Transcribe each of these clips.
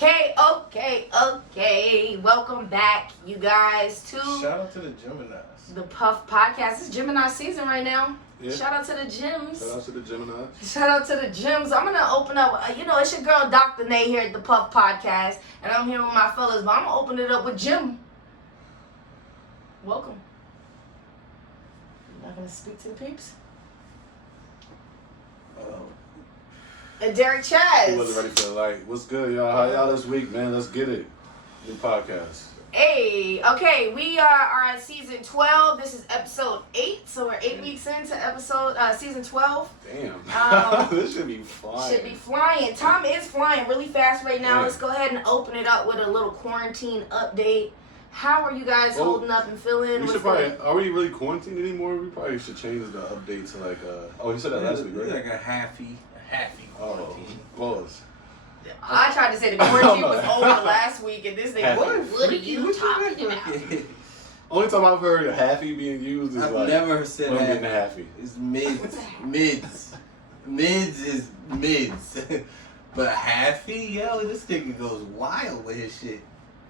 Okay. Welcome back, you guys, to Shout out to the Geminis. the Puff Podcast. It's Gemini season right now. Yeah. Shout out to the Gems. Shout out to the Gemini. Shout out to the Gems. I'm gonna open up. It's your girl Dr. Nay here at the Puff Podcast, and I'm here with my fellas. But I'm gonna open it up with Jim. Welcome. You're not gonna speak to the peeps. And Derek Chaz. He wasn't ready for the light. What's good, y'all? How y'all this week, man? Let's get it. New podcast. Hey, okay, we are at season 12. This is episode 8, so we're 8 weeks into season 12. Damn. This should be flying. Should be flying. Time is flying really fast right now. Damn. Let's go ahead and open it up with a little quarantine update. How are you guys holding up and feeling? We should probably, are we really quarantined anymore? We probably should change the update to like, oh, you said that last week, right? Like a halfy quarantine. Close. I tried to say the quarantine was over last week, and this thing, what are you talking about? Only time I've heard halfy being used is I've never said when I'm that. getting a halfy. It's mids. Mids is mids. But halfy, yo, this nigga goes wild with his shit.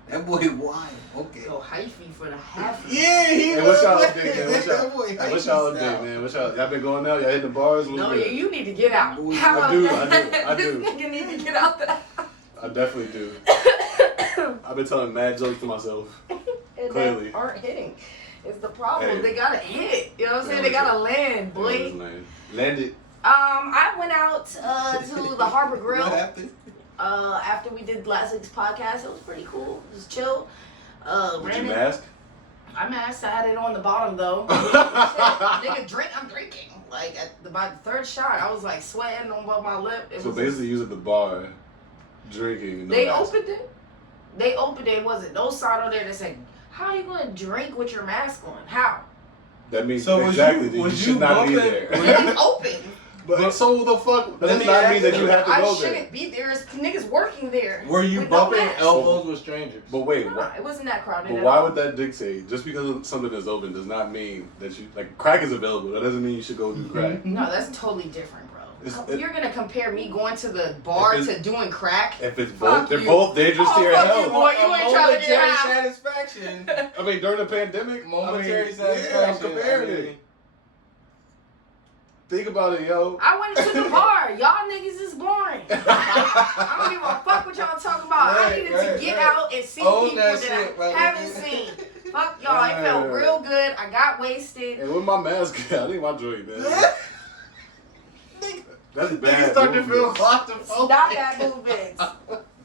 That boy wild. Okay. Go hyphy for the half. Yeah, he Hey, was. what's y'all update, man? What's That boy y'all hyphy update, style. man? Y'all been going out? Y'all hit the bars? What's No, good? you need to get out. How about I do. that? This do. nigga need to get out the I definitely do. I've been telling mad jokes to myself. and Clearly. they aren't hitting. It's the problem. Hey. They gotta hit. You know what I'm saying? Yeah, They gotta yeah. land, boy. Land it. I went out to the Harbor Grill What happened? after we did last week's podcast. It was pretty cool. It was chill. Did you mask? I masked. I had it on the bottom though. Nigga, I'm drinking. Like by the third shot, I was like sweating on my lip. So basically, you was at the bar, drinking. No They mask. opened it. They opened it. Wasn't no sign on there that said, "How are you gonna drink with your mask on? How?" That means So was exactly you- that was you should you not be bumping- there. It's open. But so the fuck? That Let does me not ask mean that you, you have to I go there. shouldn't be there. There's niggas working there. Were you with no bumping mask. elbows with strangers? But wait, Nah, it wasn't that crowded. but at why all. would that dictate? Just because something is open does not mean that you crack is available. That doesn't mean you should go do crack. No, that's totally different, bro. It's- You're gonna compare me going to the bar If to doing crack? If it's Fuck both, they're you. both dangerous to your fuck you, health. boy. You ain't trying to get Momentary high. satisfaction. I mean, during the pandemic, Momentary Yeah, satisfaction. I'm comparing it. Think about it, yo. I went to the bar. Y'all niggas is boring. I don't give a fuck what y'all talking about. I Right, needed right, to get right. out and see Own people that that shit, I brother. haven't seen. Fuck y'all. It felt real good. I got wasted. And with my mask, I think my joint, man. That's bad. Niggas start to feel movements. claustrophobic. Stop that movement.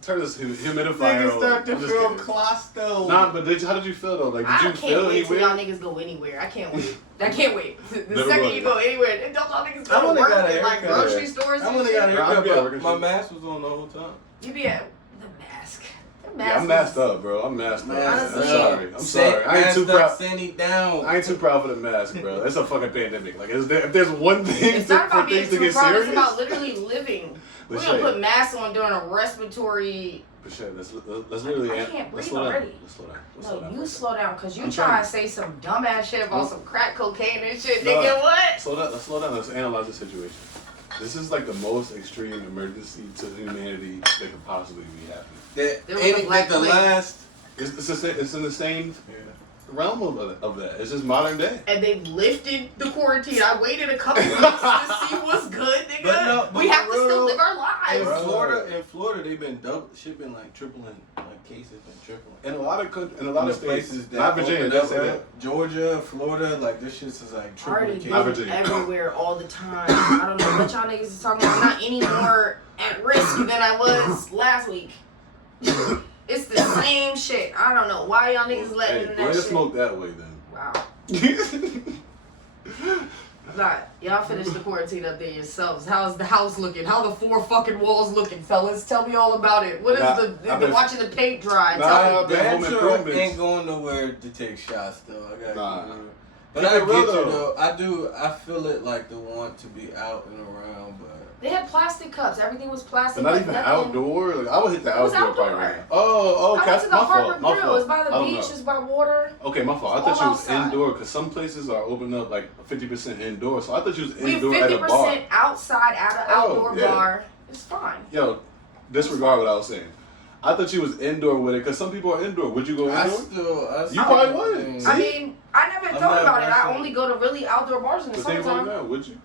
Turn this humidifier Niggas on. start to I'm just feel kidding. claustro. Nah, but how did you feel though? Like, I did you can't feel wait till y'all anywhere? niggas go anywhere. I can't wait. I can't wait. The Never second going. you go anywhere, don't y'all niggas I go to wanna work got a at like haircut. grocery stores I and only got a shit? I'll haircut, be at but work and my shit. mask was on the whole time. You be at the mask. The mask Yeah, I'm is- masked up, bro. I'm masked up. Honestly, I'm sorry. I'm sorry. I ain't too proud. Send it down. I ain't too proud for the mask, bro. It's a fucking pandemic. Like, if there's one thing It's not for about being things to too get proud. It's serious, about literally living. We're But gonna shit. put masks on during a respiratory. But shit, let's literally. I can't let's breathe slow down. already. Let's slow down. Let's slow No, down you for a slow down, cause you I'm try trying. to say some dumbass shit about I'm- some crack cocaine and shit, No. nigga. What? Slow down. Let's slow down. Let's analyze the situation. This is like the most extreme emergency to humanity that could possibly be happening. There was a black The plague. last. It's in the same realm of that. It's just modern day. And they lifted the quarantine. I waited a couple weeks to see what's good, nigga. But no, but we have to for real, still live our In lives. Florida, they've been double. Shit been like tripling. Like cases been tripling. In a lot of states, places that not Virginia, opened they up, say right? that. Georgia, Florida, like this shit's is like triple Already the Not cases. getting Virginia. everywhere all the time. I don't know what y'all niggas is talking about. I'm not any more at risk than I was last week. It's the same shit. I don't know why y'all niggas letting Hey, that go ahead and shit. smoke that way then. Wow. Nah, y'all finish the quarantine up there yourselves. How's the house looking? How the 4 fucking walls looking, fellas? Tell me all about it. What is Nah, the I've been- watching the paint dry? Nah, Tell I've me. been home Damn sure improvements. ain't going nowhere to take shots though. I gotta Nah. keep it real. But Keep I it get real, you though. though. I feel it like the want to be out and around, but They had plastic cups. Everything was plastic. But not like even nothing. outdoor. Like, I would hit the It was outdoor part outdoor. right now. Oh, I okay. went to the My Harbor fault. My Grill. fault. It's by I the don't beach. know. It's by water. Okay, my fault. I It's thought you all was outside. indoor because some places are opening up like 50% indoor. So I thought you was We indoor at a bar. 50% outside at an Oh, outdoor yeah. bar. It's fine. Yo, disregard what I was saying. I thought you was indoor with it because some people are indoor. Would you go indoor? You probably would. I mean, I never thought about it. I only go to really outdoor bars in the summertime. Now, would you?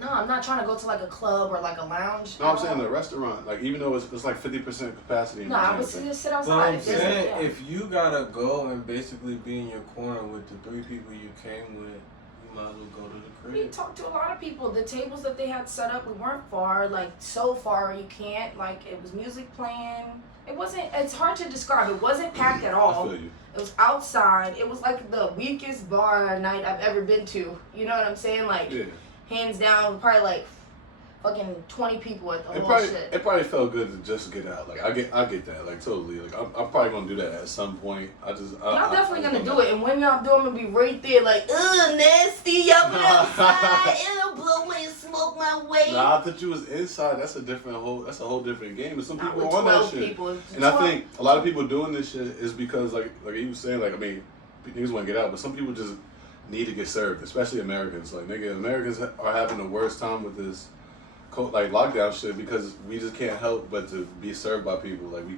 No, I'm not trying to go to like a club or like a lounge. No, I'm saying the restaurant. Like even though it's like 50% capacity. No, I would just sit outside. But I'm saying if you gotta go and basically be in your corner with the 3 people you came with, you might as well go to the crib. We talked to a lot of people. The tables that they had set up, we weren't far. Like so far, you can't. Like it was music playing. It wasn't. It's hard to describe. It wasn't packed at all. I feel you. It was outside. It was like the weakest bar night I've ever been to. You know what I'm saying? Like. Yeah. Hands down, probably like fucking 20 people at the whole shit. It probably felt good to just get out. Like I get that. Like totally. Like I'm probably gonna do that at some point. Y'all definitely gonna do it, and when y'all do, I'm gonna be right there, like, ugh, nasty. Y'all been outside. It'll blow my smoke my way. Nah, I thought you was inside. That's a whole different game. And some Not people with on that 12 shit. people. And I think a lot of people doing this shit is because like you was saying, like I mean, niggas want to get out, but some people just need to get served, especially Americans. Like nigga, Americans are having the worst time with this like lockdown shit because we just can't help but to be served by people. Like we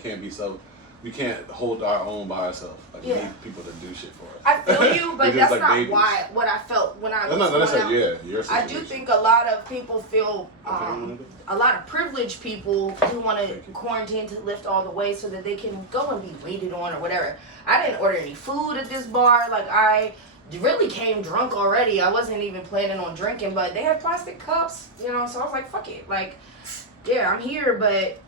can't hold our own by ourselves. Like we need people to do shit for us. I feel you, but that's like not babies. what I felt when I was that's going out. your I do think a lot of people feel a lot of privileged people who want to quarantine to lift all the way so that they can go and be waited on or whatever. I didn't order any food at this bar. Like I really came drunk already. I wasn't even planning on drinking, but they had plastic cups, you know, so I was like, fuck it. Like, yeah, I'm here, but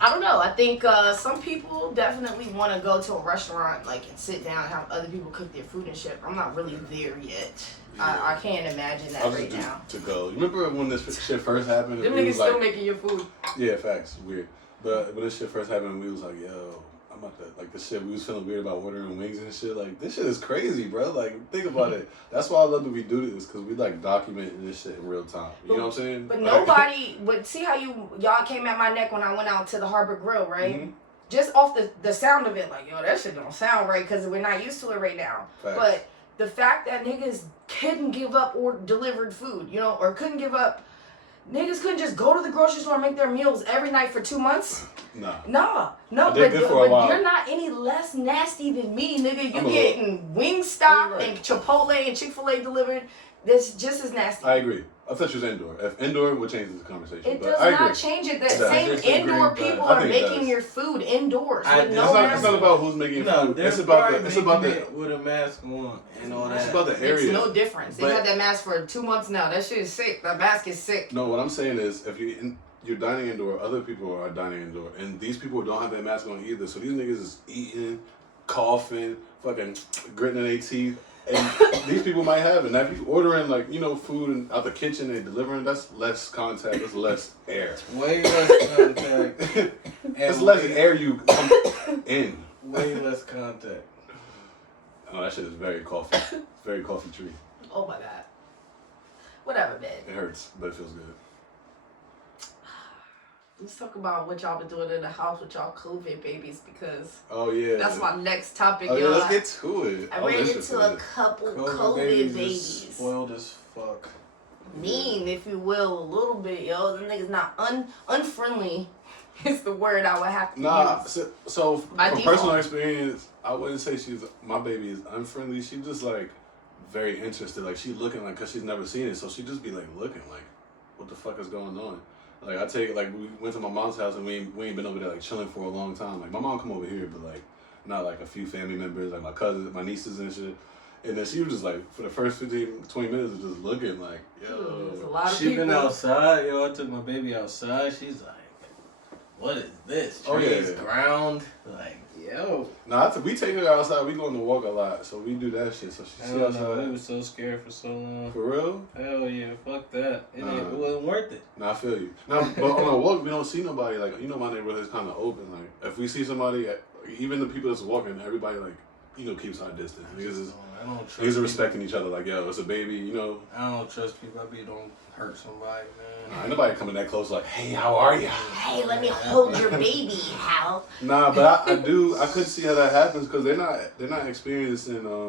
I don't know. I think some people definitely want to go to a restaurant, like, and sit down and have other people cook their food and shit. I'm not really there yet. Yeah. I can't imagine that right now. To go. You remember when this shit first happened? Them niggas still making your food. Yeah, facts. Weird. But when this shit first happened, we was like, yo, I'm about to, like, the shit, we was feeling weird about ordering wings and shit. Like, this shit is crazy, bro. Like, think about it. That's why I love that we do this, because we, like, document this shit in real time. You know what I'm saying? But nobody would see how y'all came at my neck when I went out to the Harbor Grill, right? Mm-hmm. Just off the sound of it, like, yo, that shit don't sound right, because we're not used to it right now. Facts. But the fact that niggas couldn't give up or delivered food, you know, or couldn't give up. Niggas couldn't just go to the grocery store and make their meals every night for 2 months. No, but you're not any less nasty than me, nigga. You getting Wingstop and Chipotle and Chick-fil-A delivered. That's just as nasty. I agree. I thought you was indoor. If indoor would change the conversation. It does not change it. The same indoor people are making your food indoors with no mask. It's not about who's making food. It's about the with a mask on and all that. It's about the area. It's no difference. They had that mask for 2 months now. That shit is sick. That mask is sick. No, what I'm saying is if you're dining indoor, other people are dining indoor, and these people don't have that mask on either. So these niggas is eating, coughing, fucking gritting their teeth. And these people might have it. Now, if you ordering, like, you know, food out the kitchen and delivering, that's less contact, that's less air. Way less contact. It's less air you come in. Way less contact. Oh, that shit is very coffee. Very coffee tree. Oh my god. Whatever, man. It hurts, but it feels good. Let's talk about what y'all been doing in the house with y'all COVID babies, because that's my next topic. Yeah, let's get to it. I ran into a couple COVID babies. Spoiled as fuck. Mean, if you will, a little bit, yo. Them niggas not unfriendly is the word I would have to use. So from personal experience, I wouldn't say my baby is unfriendly. She's just like very interested. Like she looking like, cause she's never seen it, so she just be like looking like, what the fuck is going on? Like I take like we went to my mom's house and we ain't been over there like chilling for a long time. Like my mom come over here, but like not like a few family members, like my cousins, my nieces and shit. And then she was just like for the first 15, 20 minutes of just looking like, yo. There's a lot of she people. Been outside, yo. I took my baby outside. She's like, what is this? Trees, ground, like. Yo. No, we take her outside. We go on the walk a lot, so we do that shit. So she outside. I was so scared for so long. For real? Hell yeah, fuck that. It wasn't worth it. Nah, I feel you. Now, but on a walk, we don't see nobody. Like, you know, my neighborhood is kind of open. Like, if we see somebody, even the people that's walking, everybody like, you know, keeps our distance. I don't trust. Niggas are respecting each other. Like, yo, it's a baby. You know. I don't trust people. I don't hurt somebody, man. Nah, nobody coming that close. Like, hey, how are you? Hey, let me hold your baby, Hal. Nah, but I could see how that happens because they're not experiencing a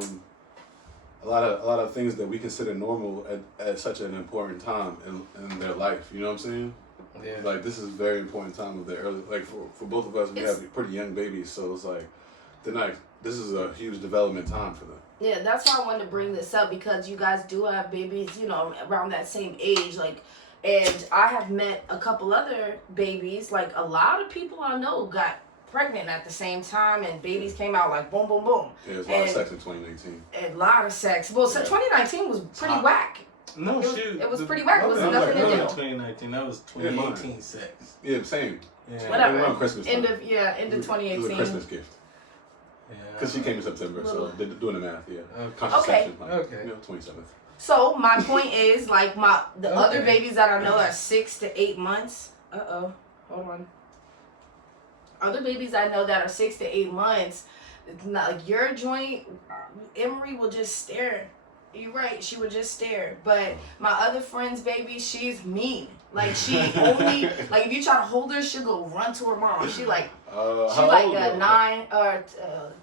lot of things that we consider normal at such an important time in their life. You know what I'm saying? Yeah. Like, this is a very important time of their early, like, for both of us, we have pretty young babies, so it's like, this is a huge development time for them. Yeah, that's why I wanted to bring this up, because you guys do have babies, you know, around that same age, like, and I have met a couple other babies, like, a lot of people I know got pregnant at the same time, and babies came out like boom, boom, boom. Yeah, there's a lot of sex in 2019. A lot of sex. Well, so 2019 was pretty whack. No, it was pretty whack. It was nothing to do. 2019. That was 2018 sex. Yeah, same. Yeah. Whatever. Around Christmas time. End of 2018. It was a Christmas gift. Yeah. Because she came in September, so they're doing the math, yeah. Okay. Contraception. Okay. You know, 27th. So my point is, like, other babies that I know are 6 to 8 months. Hold on. Other babies I know that are 6 to 8 months, it's not like your joint. Emery will just stare. You're right. She would just stare. But my other friend's baby, she's mean. Like, she only, like, if you try to hold her, she'll go run to her mom. She like 9 or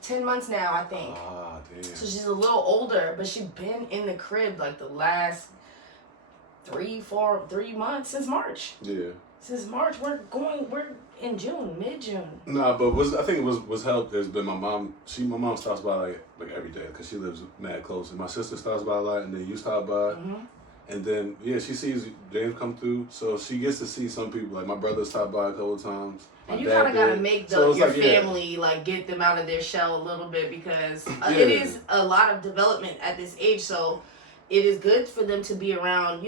10 months now, I think. Ah, damn. So she's a little older, but she's been in the crib like the last 3 months since March. Yeah. Since March, we're in June, mid-June. Nah, but I think it was helped. There's been my mom stops by like every day because she lives mad close, and my sister stops by a lot, and then you stop by, and then she sees James come through, so she gets to see some people. Like my brother stopped by a couple of times. And you kind of gotta make your family like get them out of their shell a little bit, because it is a lot of development at this age. So it is good for them to be around,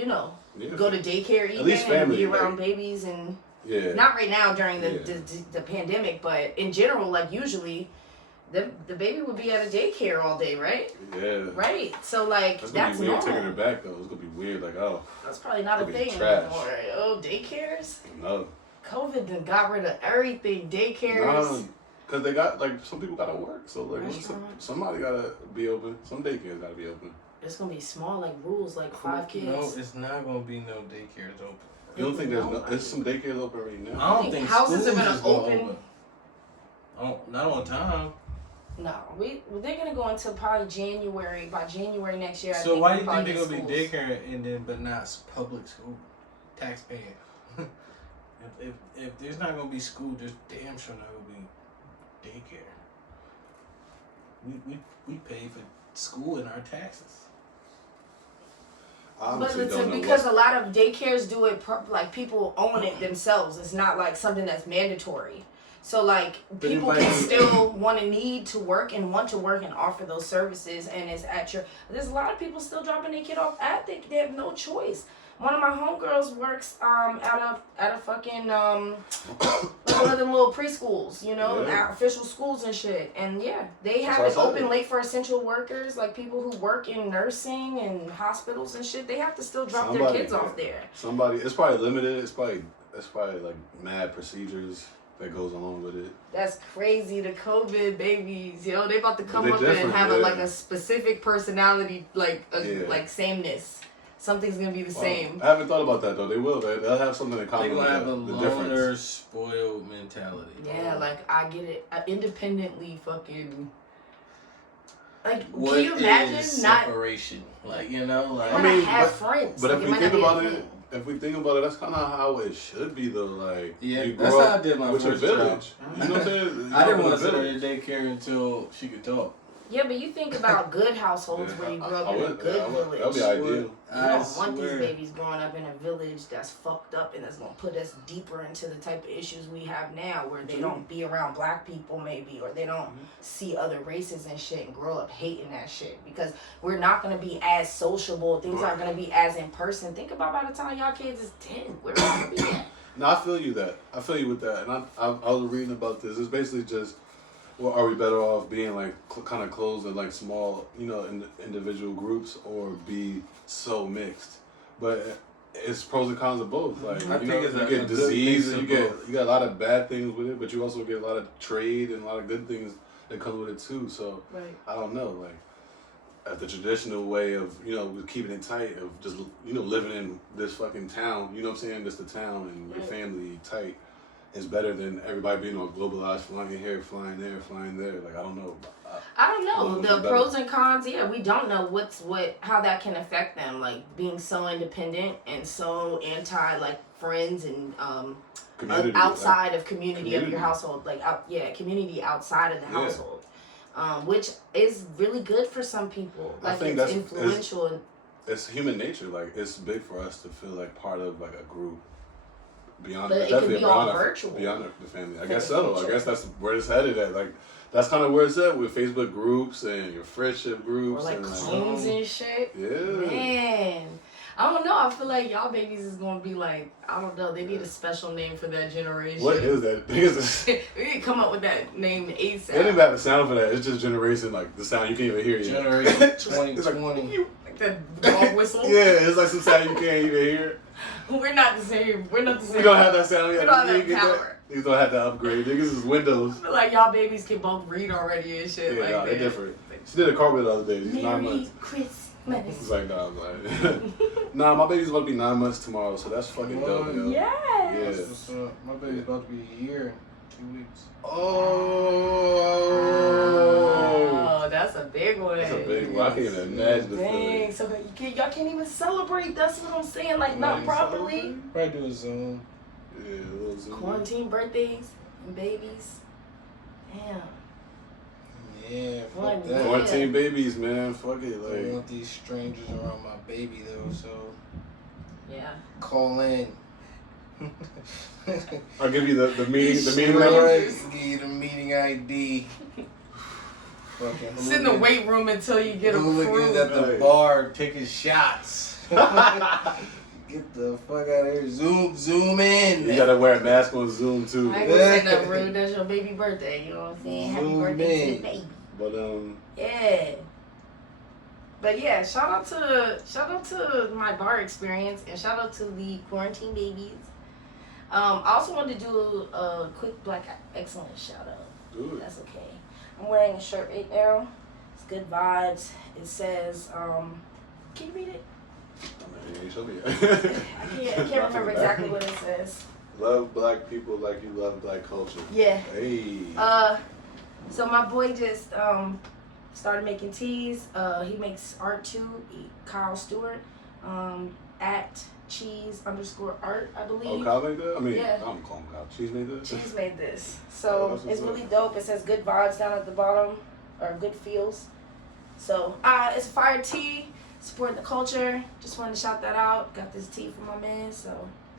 go to daycare even, and be around babies and. Yeah. Not right now during the pandemic, but in general, like usually, the baby would be at a daycare all day, right? Yeah. Right. So like that's normal. Weird taking her back though. It's gonna be weird. Like that's probably not a thing anymore. Oh, daycares. No. COVID done got rid of everything. Daycares. Cause they got some people gotta work, so like somebody gotta be open. Some daycares gotta be open. It's gonna be small, like rules, like 5 kids. No, it's not gonna be no daycares open. You don't think there's some daycares open right now? I don't think houses are gonna open. Not on time. No, they're gonna go until probably January. By January next year. So why do you think they're gonna be daycare and then but not public school, taxpaying? if there's not gonna be school, there's damn sure not gonna be daycare. We pay for school in our taxes. But it's because a lot of daycares do it like people own it themselves. It's not like something that's mandatory. So like people can still need to work and offer those services, and it's at your. There's a lot of people still dropping their kid off at they have no choice. One of my homegirls works at a fucking like one of them little preschools, official schools and shit. And they have it open late for essential workers, like people who work in nursing and hospitals and shit. They have to still drop their kids off there. It's probably limited. It's probably like mad procedures that goes along with it. That's crazy. The COVID babies, they about to come up and have a specific personality, like sameness. Something's gonna be the same. I haven't thought about that though. They will. They'll have something in common. They're gonna have a loner, spoiled mentality. Yeah, like I get it. Independently, fucking. Like, what can you imagine separation? Like I mean, have friends. But if we think about it, that's kind of how it should be though. Like, that's how I did my first village. You know what I'm saying? I didn't want to sit in daycare until she could talk. Yeah, but you think about good households where you grew up in a good village. That'd be ideal. You don't want these babies growing up in a village that's fucked up and that's gonna put us deeper into the type of issues we have now, where they don't be around black people maybe, or they don't see other races and shit and grow up hating that shit, because we're not gonna be as sociable. Things aren't gonna be as in person. Think about by the time y'all kids is 10, where we're gonna be at. No, I feel you with that, and I was reading about this. It's basically just. Well, are we better off being like kind of closed in like small, individual groups, or be so mixed? But it's pros and cons of both. Like you get disease, and you got a lot of bad things with it, but you also get a lot of trade and a lot of good things that come with it too. So I don't know, like the traditional way of keeping it tight, of just living in this fucking town. You know what I'm saying? Just the town and your family tight. Is better than everybody being all globalized, flying here, flying there, flying there. Like, I don't know. I don't know. The pros and cons, we don't know how that can affect them. Like, being so independent and so anti, like, friends and Community, outside of community of your community. household, like community outside of the Yeah. household, which is really good for some people. I Like think it's that's- influential. It's human nature. Like it's big for us to feel like part of like a group. Beyond, But it definitely could be all beyond virtual. beyond the family. I For guess the so. I future. guess that's where it's headed at. Like that's kind of where it's at with Facebook groups and your friendship Or groups like and clones and shit. yeah. Man, I don't know. I feel like y'all babies is gonna be like, I don't know. They need a special name for that generation. What is that? Because We need to come up with that name they didn't ASAP. even have the sound for that. It's just generation like the sound you can't even hear yet. Generation It's like, 2020. Like that dog whistle. yeah, it's like some sound you can't even hear. We're not the same. We're not the same. We don't have that sound yet. We don't have You that get power. Niggas don't have to upgrade. Niggas is Windows. I feel like y'all babies can both read already and shit. Yeah, like nah, that. they different. She did a carpet the other day. She's 9 Merry months. Christmas. It's like, nah, I'm like, nah, my baby's about to be 9 months tomorrow, so that's fucking dope, yo. Yes. Yeah. That's what's up. My baby's about to be a year in 2 weeks. Oh, That's a big one. that's a big one. I can't even imagine the Dang, feeling. so y'all can't even celebrate. That's what I'm saying. Like, not properly. Probably do a Zoom. Yeah, a little Zoom. Quarantine birthdays and babies. Damn. Yeah, Like, fuck that. Quarantine babies, man. Fuck it, I don't like. want these strangers around my baby though, so Yeah. call in. I'll give you the meeting Strangers. number. Give you the meeting ID. Fucking Sit in the weight room until you get hooligans approved. at the Right. bar taking shots. Get the fuck out of here. Zoom in. You gotta wear a mask on Zoom too. I ain't gonna say nothing rude. That's your baby birthday. You know what I'm saying? Happy Zoom birthday to in. the baby. But Yeah. But yeah, shout out to my bar experience and shout out to the quarantine babies. I also wanted to do a quick Black Excellence shout out. do it. That's okay. I'm wearing a shirt right now. It's good vibes. It says, can you read it? I mean, you ain't show me I yet. can't remember exactly what it says. Love black people like you love black culture. Yeah. Hey. So my boy just started making teas. He makes art too. Kyle Stewart. At cheese_art, I believe. Oh, Kyle made that? I mean, Yeah. I don't call him Kyle. Cheese made that? Cheese made this. Oh, So that's what's it's up. really dope. It says good vibes down at the bottom, or good feels. So it's a fire tea, supporting the culture. Just wanted to shout that out. Got this tea from my man, so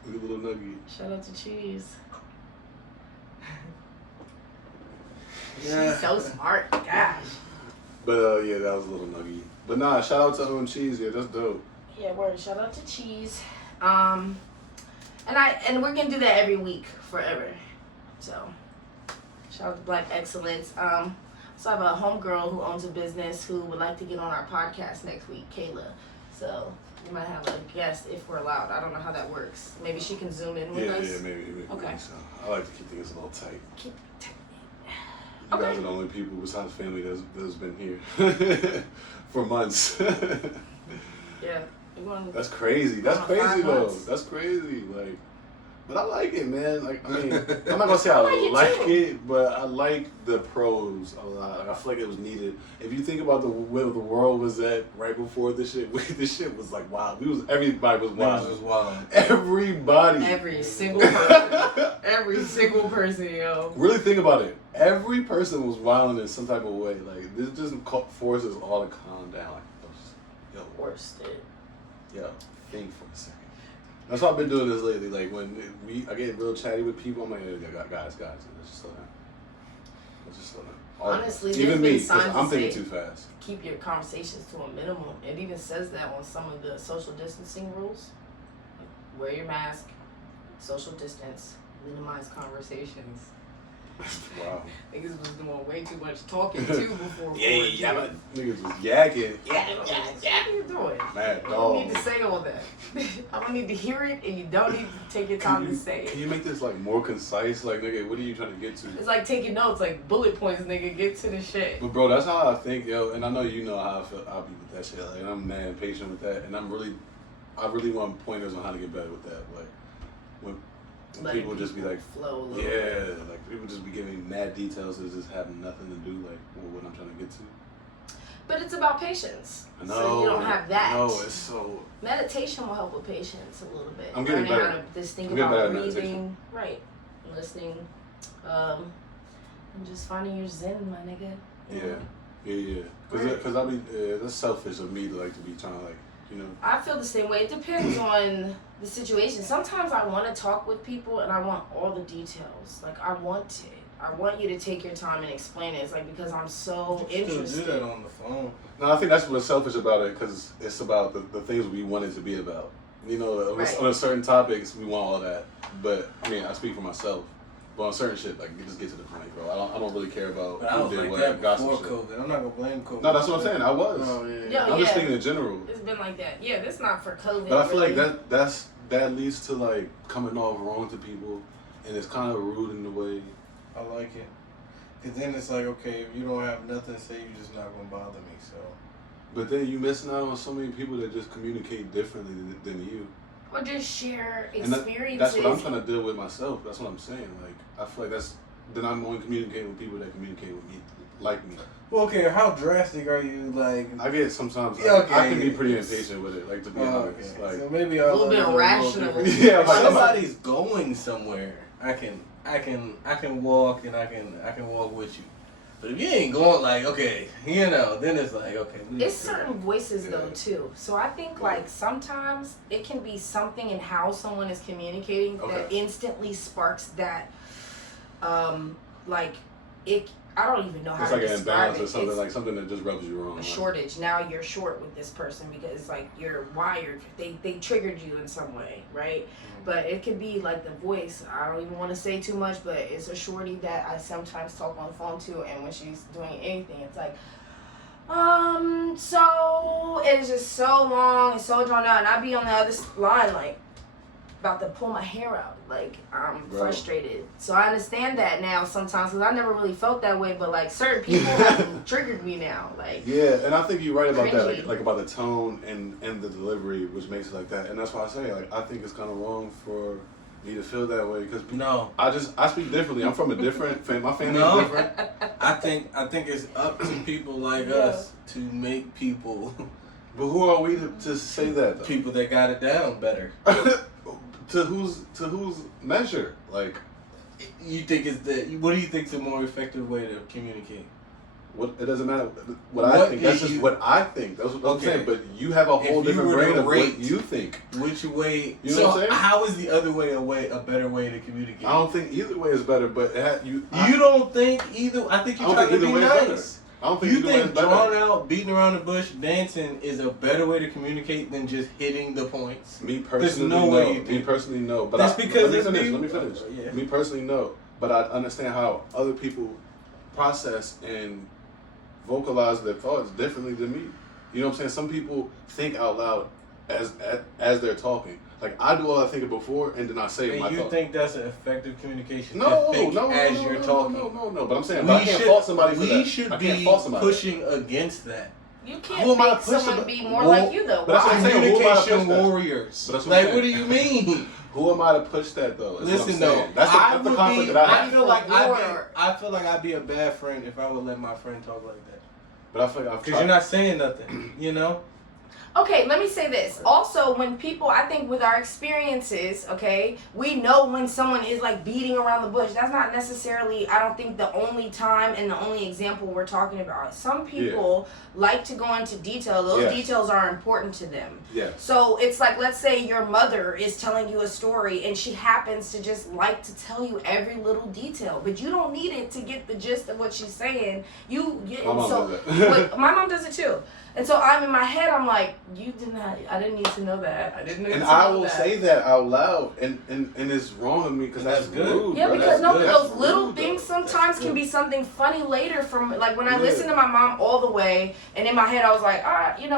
Look at little nugget. shout out to Cheese. Yeah. She's so smart, gosh. But yeah, that was a little nugget. But nah, shout out to Cheese. Yeah, that's dope. Yeah, word. Shout out to Cheese. And we're gonna do that every week forever. So shout out to Black Excellence. So I have a homegirl who owns a business who would like to get on our podcast next week, Kayla. So we might have a guest if we're allowed. I don't know how that works. Maybe she can zoom in with Yeah, us. yeah, maybe. Okay. So I like to keep things a little tight. Keep it tight. You Okay. guys are the only people besides family that's been here for months. Yeah. We want That's crazy. That's 5 crazy though. months. That's crazy. Like, but I like it, man. Like, I mean, I'm not gonna say I like it like too. it, but I like the pros a lot. Like, I feel like it was needed. If you think about where the world was at right before this shit, this shit was like wild. Everybody was Niggas wild. was wild. Everybody. every single person. Every single person, yo. Really think about it. Every person was wilding in some type of way. Like this just forces all to calm down. Like, yo, Worst it. yo, think for a second. That's why I've been doing this lately. Like when I get real chatty with people, I'm like, hey, guys, let's just slow down. Let's just slow down. All of us. Honestly, even there's me, been because signs I'm to thinking say- too fast. Keep your conversations to a minimum. It even says that on some of the social distancing rules. Like, wear your mask, social distance, minimize conversations. Wow. Niggas was doing way too much talking too before. Yeah, quarantine. but niggas was yakking. What are you doing? Mad You don't dog. need to say all that. I don't need to hear it, and you don't need to take your time to say Can it. you make this like more concise? Like, nigga, what are you trying to get to? It's like taking notes, like bullet points, nigga. Get to the shit. But bro, that's how I think, yo. And I know you know how I feel. I'll be with that shit. Like, I'm mad impatient with that, and I really want pointers on how to get better with that. Like, when Letting people just be like, flow a little yeah, bit. like people just be giving me mad details that just have nothing to do like with what I'm trying to get to. But it's about patience. No, So you don't have that. No, it's so. Meditation will help with patience a little bit. I'm getting Learning better. how to just think I'm getting about better at breathing, meditation. right? Listening, and just finding your zen, my nigga. Yeah. Cause I be that's selfish of me to like to be trying to like I feel the same way. It depends on the situation. Sometimes I want to talk with people and I want all the details. Like I want it. I want you to take your time and explain it. It's like because I'm so interested. Still do that on the phone. No, I think that's what's selfish about it because it's about the things we want it to be about. Right. On certain topics we want all that, but I mean I speak for myself. But on certain shit, like you just get to the point, bro. I don't really care about But I was like what, that gossip before shit. COVID. I'm not gonna blame COVID. No, that's what I'm saying. I was. Oh yeah. Yeah. I'm just thinking in general. It's been like that. Yeah, that's not for COVID. But I feel really. like that leads to like coming off wrong to people, and it's kind of rude in a way. I like it. Cause then it's like, okay, if you don't have nothing to say, you're just not gonna bother me. So. But then you missing out on so many people that just communicate differently than you. Or just share And experiences. that's what I'm trying to deal with myself. That's what I'm saying. Like I feel like then I'm only communicating with people that communicate with me, like me. Well, okay, how drastic are you? Like, I get sometimes. Yeah, okay. I can be pretty impatient with it. Like to be honest. okay. Like So maybe A little bit irrational. yeah, If like somebody's going somewhere, I can walk and I can walk with you. But if you ain't going, like, okay, then it's like, okay. It's certain voices though too. So I think like sometimes it can be something in how someone is communicating that instantly sparks that like it I don't even know how it's to like an describe imbalance it. or something, It's like something that just rubs you wrong. a Like, shortage. Now you're short with this person because like you're wired. They triggered you in some way, right? But it could be like the voice. I don't even want to say too much, but it's a shorty that I sometimes talk on the phone to, and when she's doing anything, it's like, so it's just so long and so drawn out, and I be on the other line like about to pull my hair out, like I'm frustrated. So I understand that now sometimes because I never really felt that way, but like certain people have triggered me now, like yeah, and I think you're right about that, cringy. like about the tone and the delivery, which makes it like that, and that's why I say like I think it's kind of wrong for me to feel that way because No, I speak differently. I'm from a different my family No. is different. I think it's up to people like us to make people But who are we to say that though? people that got it down better. to whose measure? Like You think what do you think's a more effective way to communicate? what? It doesn't matter what I think. That's is just what I think. That's what I'm Okay. saying. But you have a whole If you different were to brain of rate- what you think. Which way? You know what I'm saying? How is the other way a better way to communicate? I don't think either way is better. But You don't think either? I think I you're don't trying to think be either way is nice. I don't think You either way is think better. drawn out, beating around the bush, dancing is a better way to communicate than just hitting the points? Me personally, no no. way you Me think- personally, no. But That's because let it's me me. finish. Yeah. Me personally, no. But I understand how other people process and vocalize their thoughts differently than me. You know what I'm saying? Some people think out loud as they're talking. Like I do all that thinking before, and then I say my And you thought. think that's an effective communication? No, to think no, as no, you're no, talking. no. But I'm saying, but I can't fault somebody for we that. should I can't be fault somebody. pushing against that. you Who can't am I make to push someone it? be more Well, like you though. but that's what I'm Why? saying. Who am I to Communication push that? warriors. But that's what I'm Like, what do saying. you mean? Who am I to push that though? Is Listen what I'm though, saying. That's the conflict that I have. I feel like I'd be a bad friend if I would let my friend talk like that. But I feel like I've Because tried. you're not saying nothing, you know? Okay, let me say this. Also, when people, I think with our experiences, okay, we know when someone is like beating around the bush. That's not necessarily, I don't think, the only time and the only example we're talking about. Some people like to go into detail. Those details are important to them. Yeah. So it's like, let's say your mother is telling you a story and she happens to just like to tell you every little detail, but you don't need it to get the gist of what she's saying. My mom so, does that. but my mom does it too. And so I'm in my head, I'm like, you did not, I didn't need to know that. I didn't need And to I know will that. say that out loud, and it's wrong of me because that's That's good. rude. Yeah, bro. because That's no, good. but those That's little rude, things though. sometimes That's can be good. something funny later from, like when I Yeah. listened to my mom all the way, and in my head I was like,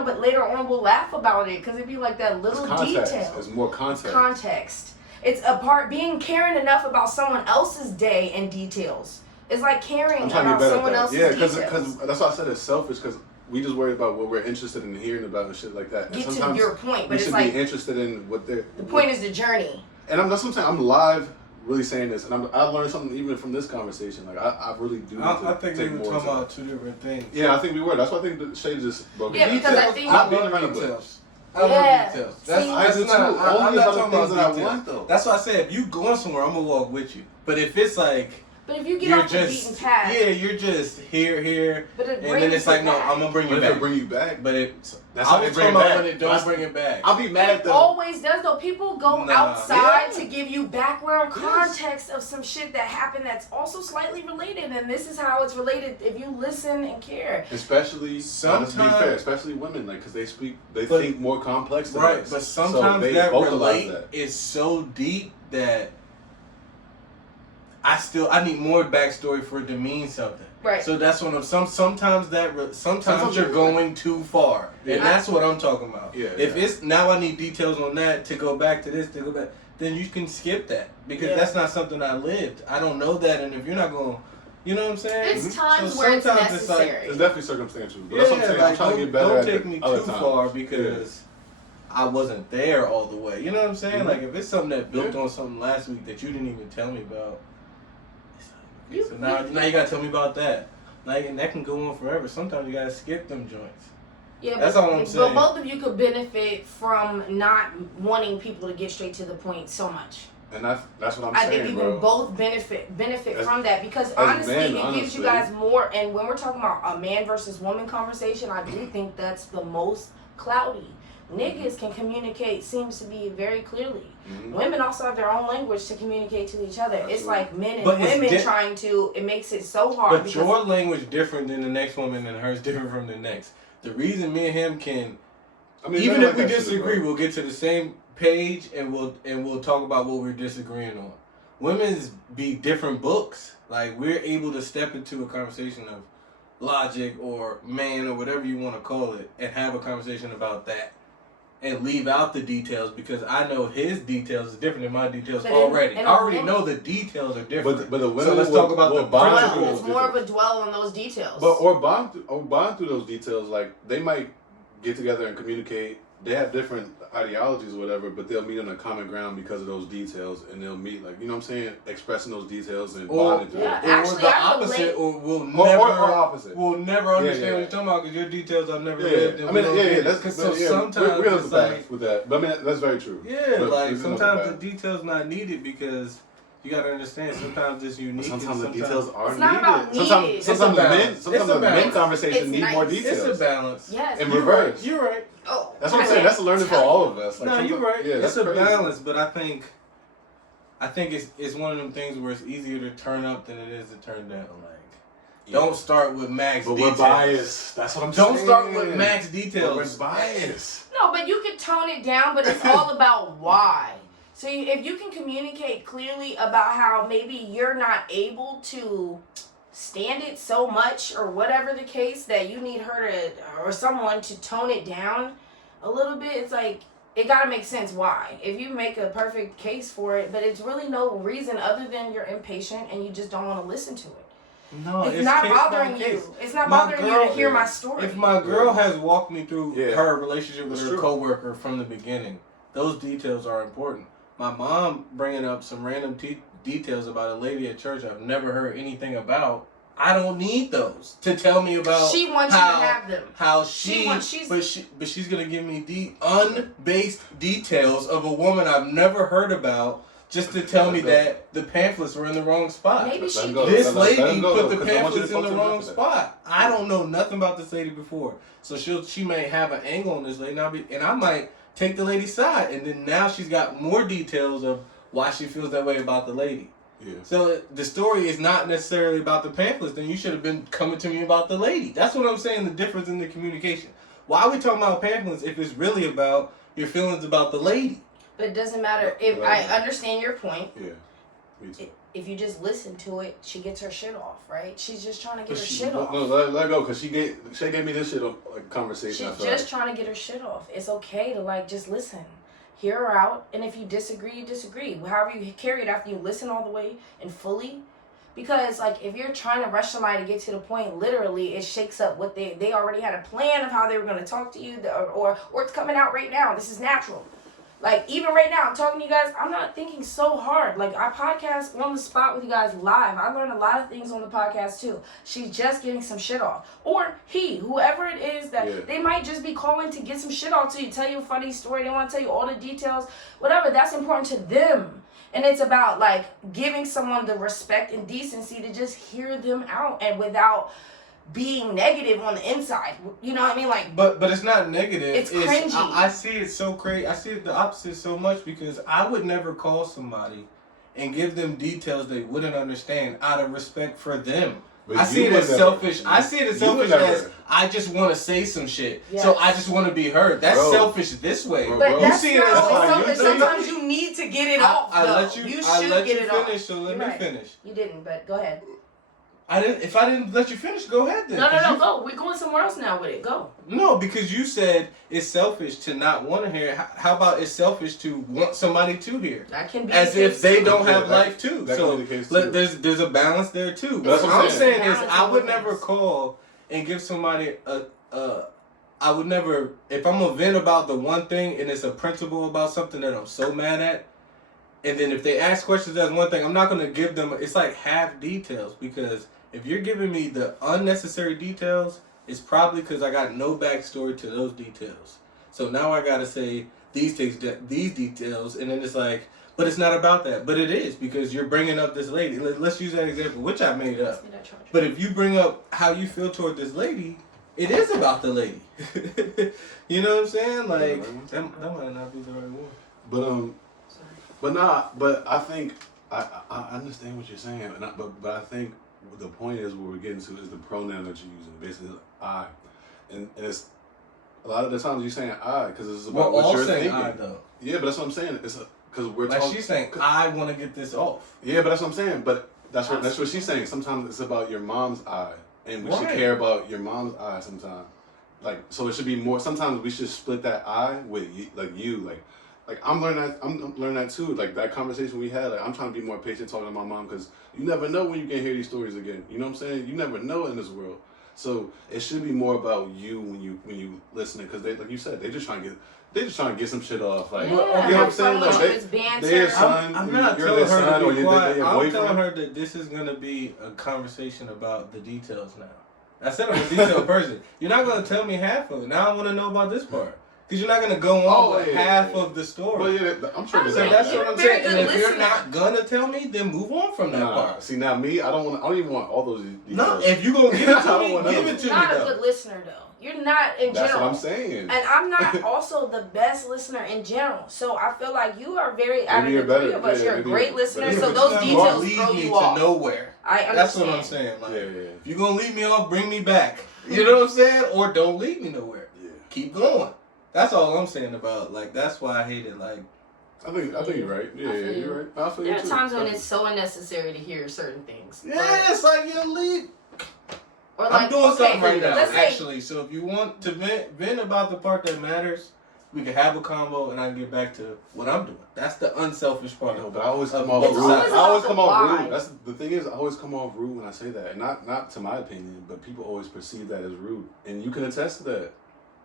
but later on we'll laugh about it, because it'd be like that It's little context. detail. It's more context. Context. It's a part, being caring enough about someone else's day and details. It's like caring I'm trying to about get better someone at that. else's Yeah, details. because that's why I said it's selfish, because we just worry about what we're interested in hearing about and shit like that. And Get to sometimes your point, we but it's should like, be interested in what they're... the point is the journey. And sometimes I'm live really saying this, and I learned something even from this conversation. Like I really do. I think we take were more talking into about two different things. Yeah, I think we were. That's why I think the shade just broke. Yeah, it. because I think not being around the bush. I love details. That's, See, I do too. I'm Only not about talking the things about that I details. want, though. That's why I said if you going somewhere, I'm gonna walk with you. But if it's like But if you get you're off the just beaten path, yeah, you're just here, but it and brings then it's you like no, back. I'm gonna bring But you if it back. bring you back, But that's I how was they bring talking it about back. when it don't bring it back. I'll be mad It at them. always does though. People go Nah. outside Yeah. to give you background context of some shit that happened that's also slightly related, and this is how it's related if you listen and care. Especially, Sometimes- to be fair, especially women, like, because they But- think more complex than Right, us. but So sometimes they that vocalize relate that. is so deep that I need more backstory for it to mean something. Right. So that's what I'm. Sometimes Sometimes you're you're going too far, Yeah. and that's what I'm talking about. Yeah, If yeah. it's now I need details on that to go back to this to go back, then you can skip that because Yeah. that's not something I lived. I don't know that, and if you're not going, you know what I'm saying? It's times So where it's sometimes necessary. It's definitely circumstantial. But Yeah, that's what I'm saying. I'm trying to get better don't at take it me other too times. far because I wasn't there all the way. You know what I'm saying? Mhm. Like if it's something that built Yeah. on something last week that you didn't even tell me about, it's like, okay, You- so now you gotta tell me about that. Like, and that can go on forever. Sometimes you gotta skip them joints. Yeah, That's but, all I'm but saying. both of you could benefit from not wanting people to get straight to the point so much. And that's what I'm I saying, think you bro. can both benefit As- from that because as honestly, men, it gives honestly. you guys more. And when we're talking about a man versus woman conversation, I do think that's the most cloudy. Niggas can communicate seems to be very clearly. Mhm. Women also have their own language to communicate to each other. It's Absolutely. like men and But it's women di- trying to. It makes it so hard. But because your language different than the next woman and hers different from the next. The reason me and him can I mean, even men if like we that shit, disagree, bro. we'll get to the same page and we'll talk about what we're disagreeing on. Women's be different books. Like we're able to step into a conversation of logic or man or whatever you want to call it and have a conversation about that and leave out the details because I know his details is different than my details But already. in I a already woman- know the details are different. But the women so let's will- talk about will the bond dwell. through It's those more of details. a dwell on those details. But bond through those details. Like they might get together and communicate. They have different ideologies or whatever, but they'll meet on a common ground because of those details, and they'll meet like you know what I'm saying, expressing those details and Or, bonding through yeah, it. or actually, the I opposite, relate- or we'll Or never, opposite. we'll never Yeah, understand yeah. what you're talking about because your details I've never Yeah, lived. And I we mean, don't yeah, get yeah. it. That's 'Cause so so sometimes we're on it's the path like, with that. But I mean, that's very true. yeah, But like it's on the sometimes path. the details not needed because you gotta understand sometimes it's unique. But and sometimes the details are It's not needed. about Sometimes, needed. sometimes It's a the men, balance. sometimes It's a the men balance. conversation It's need nice. more It's details. It's a balance. yes, in You're reverse. right. You're right. Oh, That's what I'm I saying. can't That's a learning for tell all you. of us. Like, No, you're sometimes- right. Yeah, it's that's a crazy. balance, but I think it's one of them things where it's easier to turn up than it is to turn down. Like, don't start with max But details. we're biased. That's what I'm saying. Don't start with max But details. we're biased. No, but you can tone it down, but it's all about why. So if you can communicate clearly about how maybe you're not able to stand it so much or whatever the case that you need her to or someone to tone it down a little bit, it's like it gotta make sense why. If you make a perfect case for it, but it's really no reason other than you're impatient and you just don't want to listen to it. No, It's not case by bothering case. you. It's not My bothering you girl- to hear my story. If my girl has walked me through Yeah. her relationship with That's her true. coworker from the beginning, those details are important. My mom bringing up some random details about a lady at church I've never heard anything about. I don't need those to tell me about. She wants you to have them. How she's- but she's gonna give me the unbased details of a woman I've never heard about just to tell me that the pamphlets were in the wrong spot. Maybe she go. This Let him lady go, put the because I want you to pamphlets in the focus on wrong that. spot. I don't know nothing about this lady before, so she may have an angle on this lady, and I might take the lady's side, and then now she's got more details of why she feels that way about the lady. Yeah. So the story is not necessarily about the pamphlets. Then you should have been coming to me about the lady. That's what I'm saying. The difference in the communication. Why are we talking about pamphlets if it's really about your feelings about the lady? But it doesn't matter. If I understand your point, Yeah. Me too. if you just listen to it, she gets her shit off, right? She's just trying to get But her she- shit off. No, let her go because she gave me this shit on like conversation. She's just trying to get her shit off. It's okay to like just listen, hear her out, and if you disagree, you disagree. However you carry it after you listen all the way and fully. Because like if you're trying to rush somebody to get to the point, literally it shakes up what they already had a plan of how they were going to talk to you, or it's coming out right now. This is natural. Like, even right now, I'm talking to you guys, I'm not thinking so hard. Like, I podcast, we're on the spot with you guys live. I learned a lot of things on the podcast, too. She's just getting some shit off. Or whoever it is that they might just be calling to get some shit off to you, tell you a funny story, they want to tell you all the details, whatever. That's important to them. And it's about, like, giving someone the respect and decency to just hear them out and without being negative on the inside. You know what I mean? Like, but it's not negative. It's cringy. I see it so crazy. I see it the opposite so much because I would never call somebody and give them details they wouldn't understand out of respect for them. But I see it as selfish. I see it as selfish never. as I just want to say some shit. Yes. So I just want to be heard. That's selfish this way. Bro, but bro. that's You see it not as always how you selfish. do it. Sometimes you need to get it off, I though. let you should get it finish, off. so let You're me right. finish. You didn't, but go ahead. If I didn't let you finish, go ahead then. No, go. We're going somewhere else now with it. Go. No, because you said it's selfish to not want to hear it. How about it's selfish to want somebody to hear? That can be As the if case. they don't Yeah, have life too. that So can be the case too. there's a balance there too. That's What what I'm saying is Balance I on would both never ends. call and give somebody I would never, if I'm a vent about the one thing and it's a principle about something that I'm so mad at, and then if they ask questions, that's one thing. I'm not going to give them, it's like half details, because if you're giving me the unnecessary details, it's probably because I got no backstory to those details. So now I got to say these details, and then it's like, but it's not about that. But it is, because you're bringing up this lady. Let's use that example, which I made up. But if you bring up how you feel toward this lady, it is about the lady. You know what I'm saying? Like, that might not be the right one. But I think I understand what you're saying, but I think the point is what we're getting to is the pronoun that you're using, basically like, I, and it's a lot of the times you're saying I because it's about We're what all you're saying thinking. I though. Yeah, but that's what I'm saying. It's because we're Like talking. she's saying, I want to get this off. Yeah, but that's what I'm saying. But that's what she's saying. Sometimes it's about your mom's eye, and we should care about your mom's eye sometimes. Like, so it should be more. Sometimes we should split that eye with you, like I'm learning that. I'm learning that too. Like that conversation we had. Like I'm trying to be more patient talking to my mom because you never know when you can hear these stories again. You know what I'm saying? You never know in this world. So it should be more about you when you listening because they, like you said, they just trying to get some shit off. Like, Yeah, you know what I'm saying? Like it's banter. they're son, I'm not you're telling their son, her or to be you're quiet. your I'm boyfriend. telling her that this is gonna be a conversation about the details now. I said I'm a detailed person. You're not gonna tell me half of it. Now I want to know about this part. Because you're not going to go on with half of the story. Well, yeah, I'm sure So there's that's that. what I'm saying. And if you're not going to tell me, then move on from that part. See, now me, I don't even want all those details. No, if you're going to give it to me, give it to me. You're not a good listener, though. You're not in general. That's what I'm saying. And I'm not also the best listener in general. So I feel like you are very, out of the three of us, you're a great listener. So those details throw you off. To nowhere. I understand. That's what I'm saying. Like, yeah. if you're going to leave me off, bring me back. You know what I'm saying? Or don't leave me nowhere. Yeah. Keep going. That's all I'm saying about, like, that's why I hate it, like. I think you're right. Yeah, you're right. I feel there you are too. times when it's so unnecessary to hear certain things. Yeah, it's like, you leave. Or like, I'm doing something right now, let's say- actually. So if you want to vent about the part that matters, we can have a combo and I can get back to what I'm doing. That's the unselfish part. No, but I always come of off both rude. sides. I always about come the off why. rude. That's the thing is, I always come off rude when I say that. And not to my opinion, but people always perceive that as rude. And you can attest to that.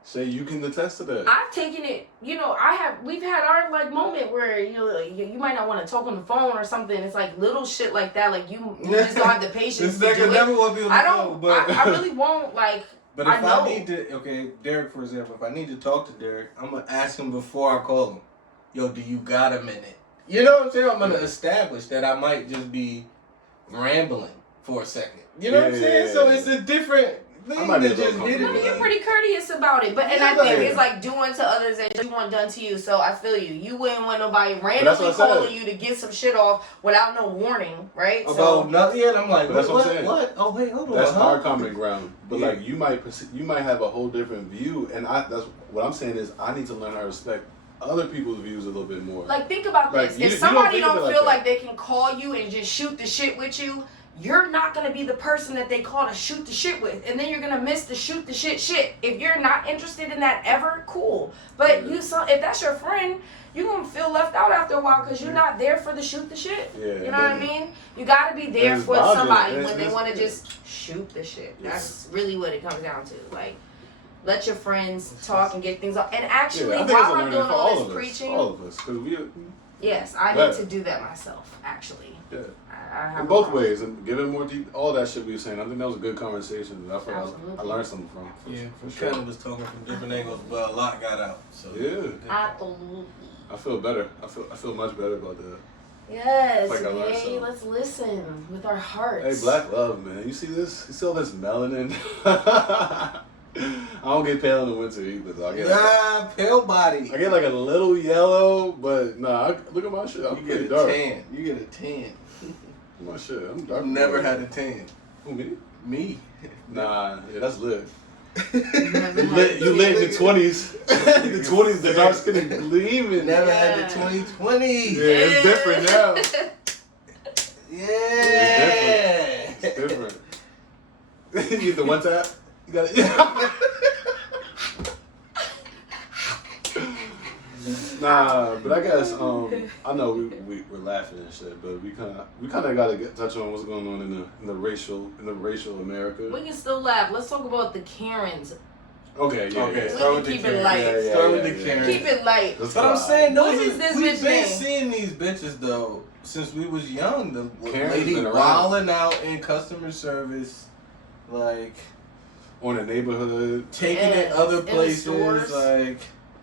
Say you can attest to that. I've taken it, we've had our like moment where you might not want to talk on the phone or something. It's like little shit like that. Like you just don't have the patience to do it. Never want to be on the I phone, don't. but I really won't like. But if I know. I need to, Derek, for example, if I need to talk to Derek, I'm gonna ask him before I call him. Yo, do you got a minute? You know what I'm saying? I'm gonna establish that I might just be rambling for a second. You know what I'm saying? Yeah. So it's a different thing might be to a little just hit No, it. you're pretty courteous about it, but and I Yeah. think it's like doing to others that you want done to you. So I feel you. You wouldn't want nobody that's randomly what I said. calling you to get some shit off without no warning, right? About nothing yet. I'm like, But that's what I'm saying. what? Oh wait, hold on. That's huh? our common ground. But Yeah. like you might have a whole different view, and that's what I'm saying is I need to learn how to respect other people's views a little bit more. Like, think about Like, this. you If don't somebody think of don't it like feel that. like they can call you and just shoot the shit with you, you're not going to be the person that they call to shoot the shit with. And then you're going to miss the shoot the shit. If you're not interested in that ever, cool. But if that's your friend, you're going to feel left out after a while because you're not there for the shoot the shit. Yeah, you know what I mean? You got to be there There's for boundaries. somebody There's- when they there's- want to just shoot the shit. Yeah. That's really what it comes down to. Like, let your friends talk and get things off. And actually, I think it's while a I'm learning doing for all all this of us. preaching, All of us. Cause we, yes, I Yeah. need to do that myself. Actually, yeah. I have In a both problem. ways, and giving more deep, all that shit we were saying. I think that was a good conversation. I feel Absolutely. I learned something from. Yeah, for we sure. kind of was talking from different angles, but a lot got out. So Yeah, Absolutely. I feel better. I feel much better about that. Yes, Like I learned hey, something. let's listen with our hearts. Hey, black love, man. You see this? You see all this melanin? I don't get pale in the winter either. Though. nah, pale body. I get like a little yellow, but nah. Look at my shit. I'm You pretty get a dark. tan. You get a tan. My shit. I'm I've dark. never had a tan. Who, me? Me. Nah. Yeah, that's lit. Never You had lit, you a lit in the tea. 20s. The 20s, the dark skin is gleaming. Never Yeah. had the 2020. Yeah, it's different now. Yeah. It's different. You get the one tap? You got it. Nah, but I guess I know we're laughing and shit, but we kind of got to touch on what's going on in the racial America. We can still laugh. Let's talk about the Karens. Okay, yeah. Okay, yeah. start with the keep it Karen. light. Yeah, Start with yeah, the yeah. Karen. Keep it light. Let's But I'm vibe. saying What those is this we've bitch been name? seeing these bitches though since we was young. The Karen's lady been around. wilding out in customer service, like on the neighborhood. taking it Yes, other in the places. stores. Like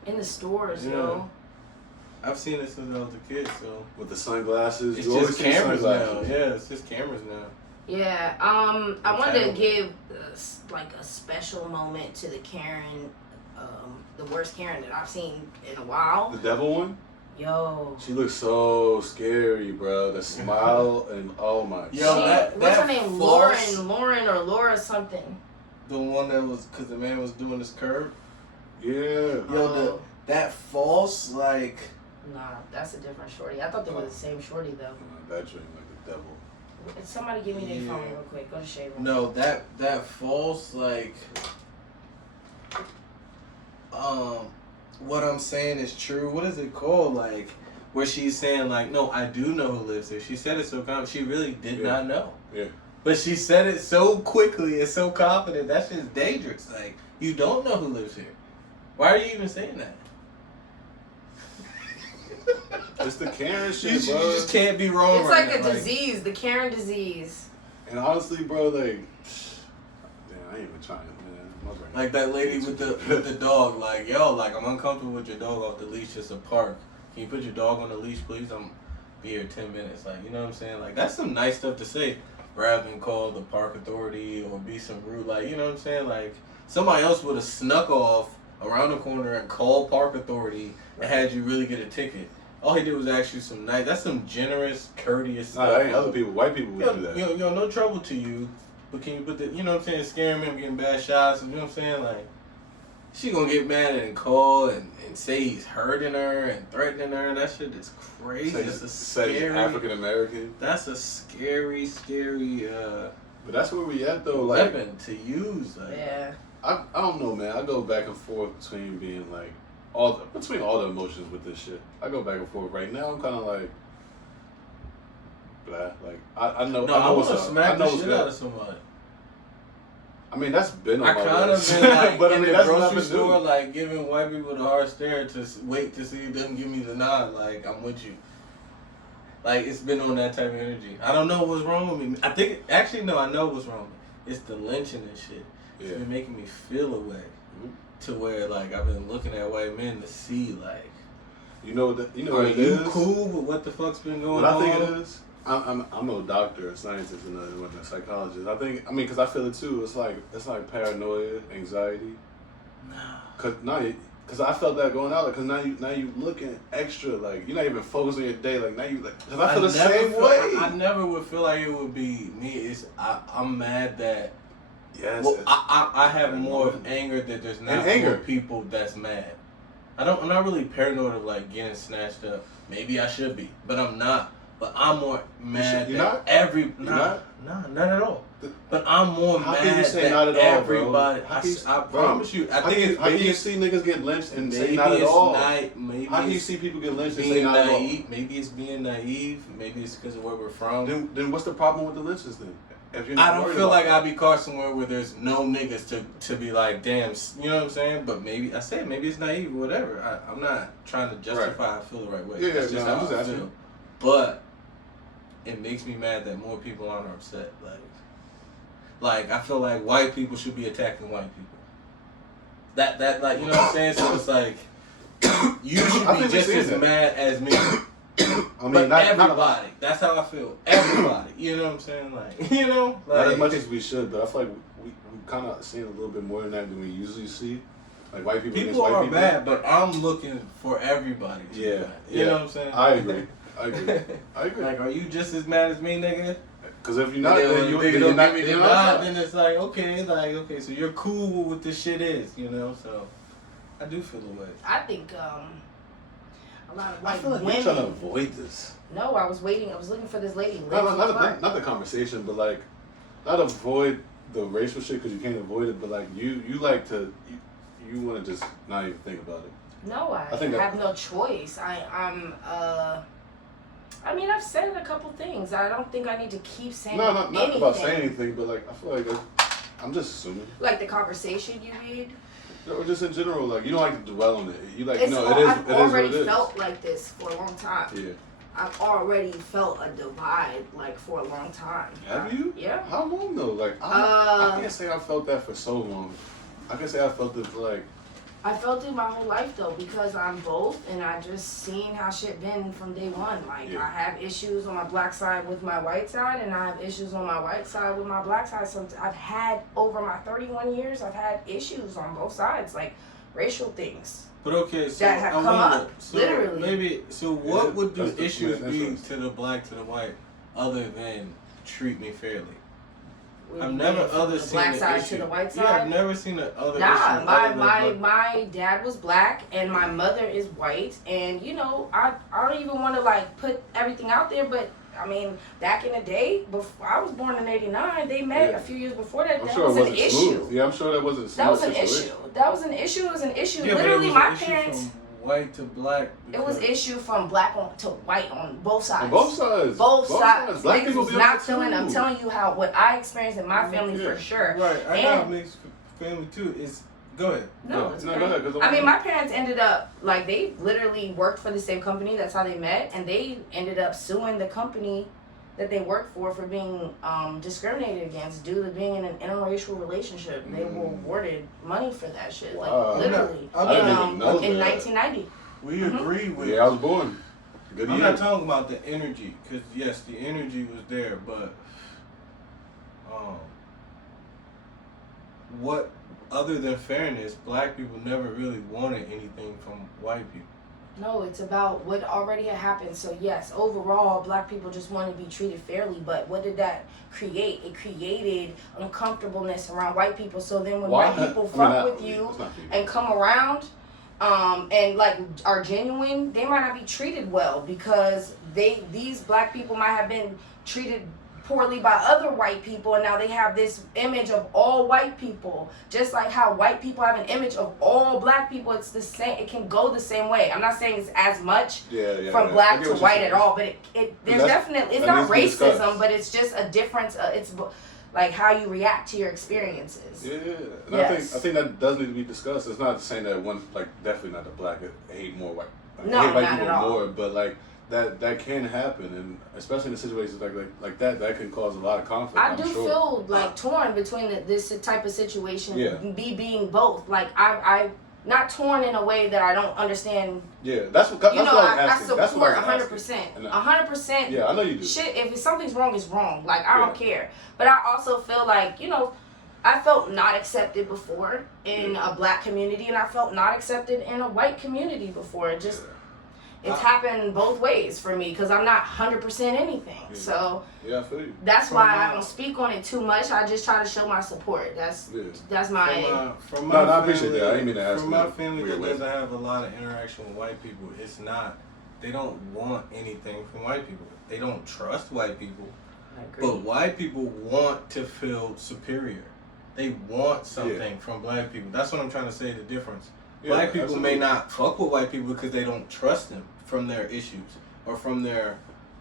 In the stores, Yeah. yo. I've seen it since I was a kid, so With the sunglasses. it's You always just see cameras now. sunglasses. Yeah, it's just cameras now. Yeah, I wanted to Entitlement. give like a special moment to the Karen, the worst Karen that I've seen in a while. The devil one? Yo, She looks so scary, bro. The smile and oh my Yo, god. what's that her name? false- Lauren or Laura something. The one that was because the man was doing his curve. Yeah. Oh, That false like. nah, that's a different shorty. I thought they were the same shorty though. That drink like the devil. Somebody give me their Yeah. phone real quick. Go to Shade Room. No, that false like what I'm saying is true. What is it called? Like where she's saying like, no, I do know who lives there. She said it so confident. She really did Yeah. not know. Yeah. But she said it so quickly and so confident. That's just dangerous. Like you don't know who lives here. Why are you even saying that? It's the Karen You, shit, you bro. just can't be wrong. It's right like a now. disease, the Karen disease. And honestly, bro, like, damn, I ain't even trying, man. My brain- Like that lady with the dog, like, yo, like I'm uncomfortable with your dog off the leash. It's a park. Can you put your dog on the leash, please? I'm be here 10 minutes. Like, you know what I'm saying? Like that's some nice stuff to say, rather than call the park authority or be some rude. Like, you know what I'm saying? Like somebody else would have snuck off around the corner and called park authority and had you really get a ticket. All he did was ask you some nice. That's some generous, courteous Nah, stuff. that ain't other people. White people would do that. Yo, no trouble to you, but can you put the, you know what I'm saying, scaring me, I'm getting bad shots, you know what I'm saying, like, she gonna get mad and call and say he's hurting her and threatening her, that shit is crazy. That's a scary, African American. that's a scary, But that's where we at though. Like, weapon to use, like, Yeah. I don't know, man. I go back and forth between being like between all the emotions with this shit. I go back and forth. Right now, I'm kind of like, blah. Like I know. no, I I know want what's to up. I smack know the what's shit out good. of somebody. I mean, that's been on I my kind of list. been like but I in mean, the that's grocery nothing store, new. like giving white people the hard stare to wait to see them give me the nod, like I'm with you. Like it's been on that type of energy. I don't know what's wrong with me. I think actually no, I know what's wrong with me. It's the lynching and shit. It's Yeah. been making me feel a way Mhm. to where like I've been looking at white men to see like, You know what? You know are what it you is? cool with what the fuck's been going What on? I think it is, I'm no doctor or scientist and a psychologist. I mean, because I feel it too. It's like paranoia, anxiety. Cause I felt that going out. Like, cause now you looking extra. Like you're not even focused on your day. Like now you like. Cause I feel the same way. I never would feel like it would be me. It's I'm mad that. Yes. Well, I have more of anger that there's not anger. more people that's mad. I'm not really paranoid of like getting snatched up. Maybe I should be, but I'm not. But I'm more mad You're that not? not at all. But I'm more How mad can you say that not at all, bro? everybody. How can you- I bro, promise you. I How think can, it's how can maybe you it's see niggas get lynched and say maybe not at it's all? maybe How can you it's see people get lynched and say being not at all? naive. Maybe it's being naive. Maybe it's because of where we're from. Then what's the problem with the lynches then? if you're I not don't worried feel about like that. I'd be caught somewhere where there's no niggas to be like, damn, you know what I'm saying? But maybe maybe it's naive or whatever. I'm not trying to justify how I feel the right way. Yeah, That's just no, I'm how just I asking. feel. But it makes me mad that more people aren't upset. Like I feel like white people should be attacking white people. That like, you know what I'm saying? So it's like you should I be think we just seen as that. mad as me. I mean, But not everybody. That's how I feel. Everybody. You know what I'm saying? Like, you know? not as Like, much as we should, but I feel like we kind of seen a little bit more than that than we usually see. Like white people against people white are people. bad, but I'm looking for everybody to be Yeah, bad. You know what I'm saying? I agree. I agree. Like, are you just as mad as me, nigga? Because if you're not, Nigga, then nigga you're don't not. give me You're the not. nod, then it's like, okay, so you're cool with what this shit is, you know? So, I do feel the way. I think a lot of I white feel like women. we're trying to avoid this. No, I was waiting. I was looking for this lady. Not the conversation, but like, not avoid the racial shit because you can't avoid it. But like, you like to, you want to just not even think about it. No, I think have no choice. I mean, I've said a couple things. I don't think I need to keep saying No, not anything. about saying anything, but like, I feel like I'm just assuming. Like the conversation you read. Or just in general, like you don't like to dwell on it. You like, It's it is. I've It is already what it is. felt like this for a long time. Yeah. I've already felt a divide like for a long time. Have you? Yeah. How long though? Like, I can't say I felt that for so long. I can say I felt it for like. I felt it my whole life though because I'm both and I just seen how shit been from day one. Like Yeah. I have issues on my black side with my white side and I have issues on my white side with my black side. So I've had over my 31 years, I've had issues on both sides, like racial things. But okay, so That have I come wonder, up, so literally. Maybe, so what Yeah, would the that's issues be interesting. to the black, to the white, other than treat me fairly? Where I've you never went from other the seen black an side issue. to the white Yeah, side. I've never seen the other Nah, issue. other than my dad was black and my mother is white, and you know I don't even want to like put everything out there, but I mean back in the day, before I was born in '89, they met Yeah. a few years before that. I'm That sure was it an wasn't issue. smooth. Yeah, I'm sure that wasn't a smooth That was an situation. issue. That was an issue. It was an issue. Yeah, but it Literally, was my an issue parents. from white to black. It was issue from black to white on both sides. On both sides. Both sides. Black Niggas people was be not like feeling. I'm too. telling you how what I experienced in my family Yeah. for sure. Right, I got a And- mixed family too. Go ahead. No, it's No, great. go ahead. 'Cause I mean, my parents ended up like they literally worked for the same company. That's how they met, and they ended up suing the company that they worked for being discriminated against due to being in an interracial relationship. They were awarded money for that shit, Wow. like literally, I didn't even know in that. 1990. We agree with. Yeah, I was born. Good I'm year. not talking about the energy, because yes, the energy was there, but what other than fairness, black people never really wanted anything from white people. No, it's about what already had happened. So yes, overall, black people just want to be treated fairly. But what did that create? It created uncomfortableness around white people. So then when white people fuck with you and come around, and like are genuine, they might not be treated well because these black people might have been treated poorly by other white people, and now they have this image of all white people, just like how white people have an image of all black people. It's the same. It can go the same way. I'm not saying it's as much from black to white at all, but there's definitely, it's not racism, but it's just a difference. It's like how you react to your experiences. Yeah, and Yes. I think that does need to be discussed. It's not saying that one, like, definitely not the black hate more white. Like, No, hate white not people at all. more, but like that can happen, and especially in situations like that can cause a lot of conflict. I I'm do sure. feel like torn between this type of situation. Yeah. Being both. Like I not torn in a way that I don't understand. Yeah, that's what You I know, was I asking. That's what support I was 100%. asking. 100%. Yeah, I know you do. Shit, if something's wrong, it's wrong. Like I don't Yeah. care. But I also feel like, you know, I felt not accepted before in a black community, and I felt not accepted in a white community before. It just it's happened both ways for me because I'm not 100% anything. Yeah. So Yeah, I feel you. that's why I don't speak on it too much. I just try to show my support. That's my. From No, my I appreciate family, that. I didn't mean to ask From you my that family weird that way. doesn't have a lot of interaction with white people, it's not. They don't want anything from white people. They don't trust white people. I agree. But white people want to feel superior. They want something from black people. That's what I'm trying to say, the difference. Yeah, Black people may absolutely. not fuck with white people because they don't trust them from their issues or from their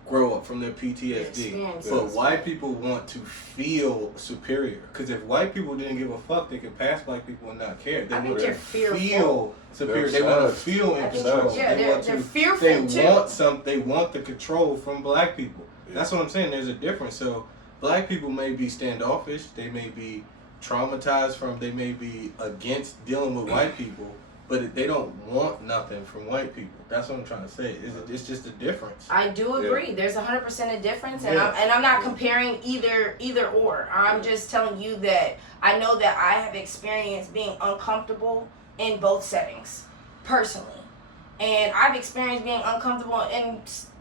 grow up from their PTSD. Experiences. But white people want to feel superior. Because if white people didn't give a fuck, they could pass black people and not care. They I think would they're fearful. feel superior. They're They want to obsessed. feel in I think, control. yeah, they want they're to. fearful They too. They want the control from black people. That's what I'm saying. There's a difference. So black people may be standoffish. They may be traumatized from. They may be against dealing with white people. But they don't want nothing from white people. That's what I'm trying to say. It's just a difference. I do agree. There's 100% a difference, and Yeah. I'm not comparing either or. I'm just telling you that I know that I have experienced being uncomfortable in both settings, personally, and I've experienced being uncomfortable in.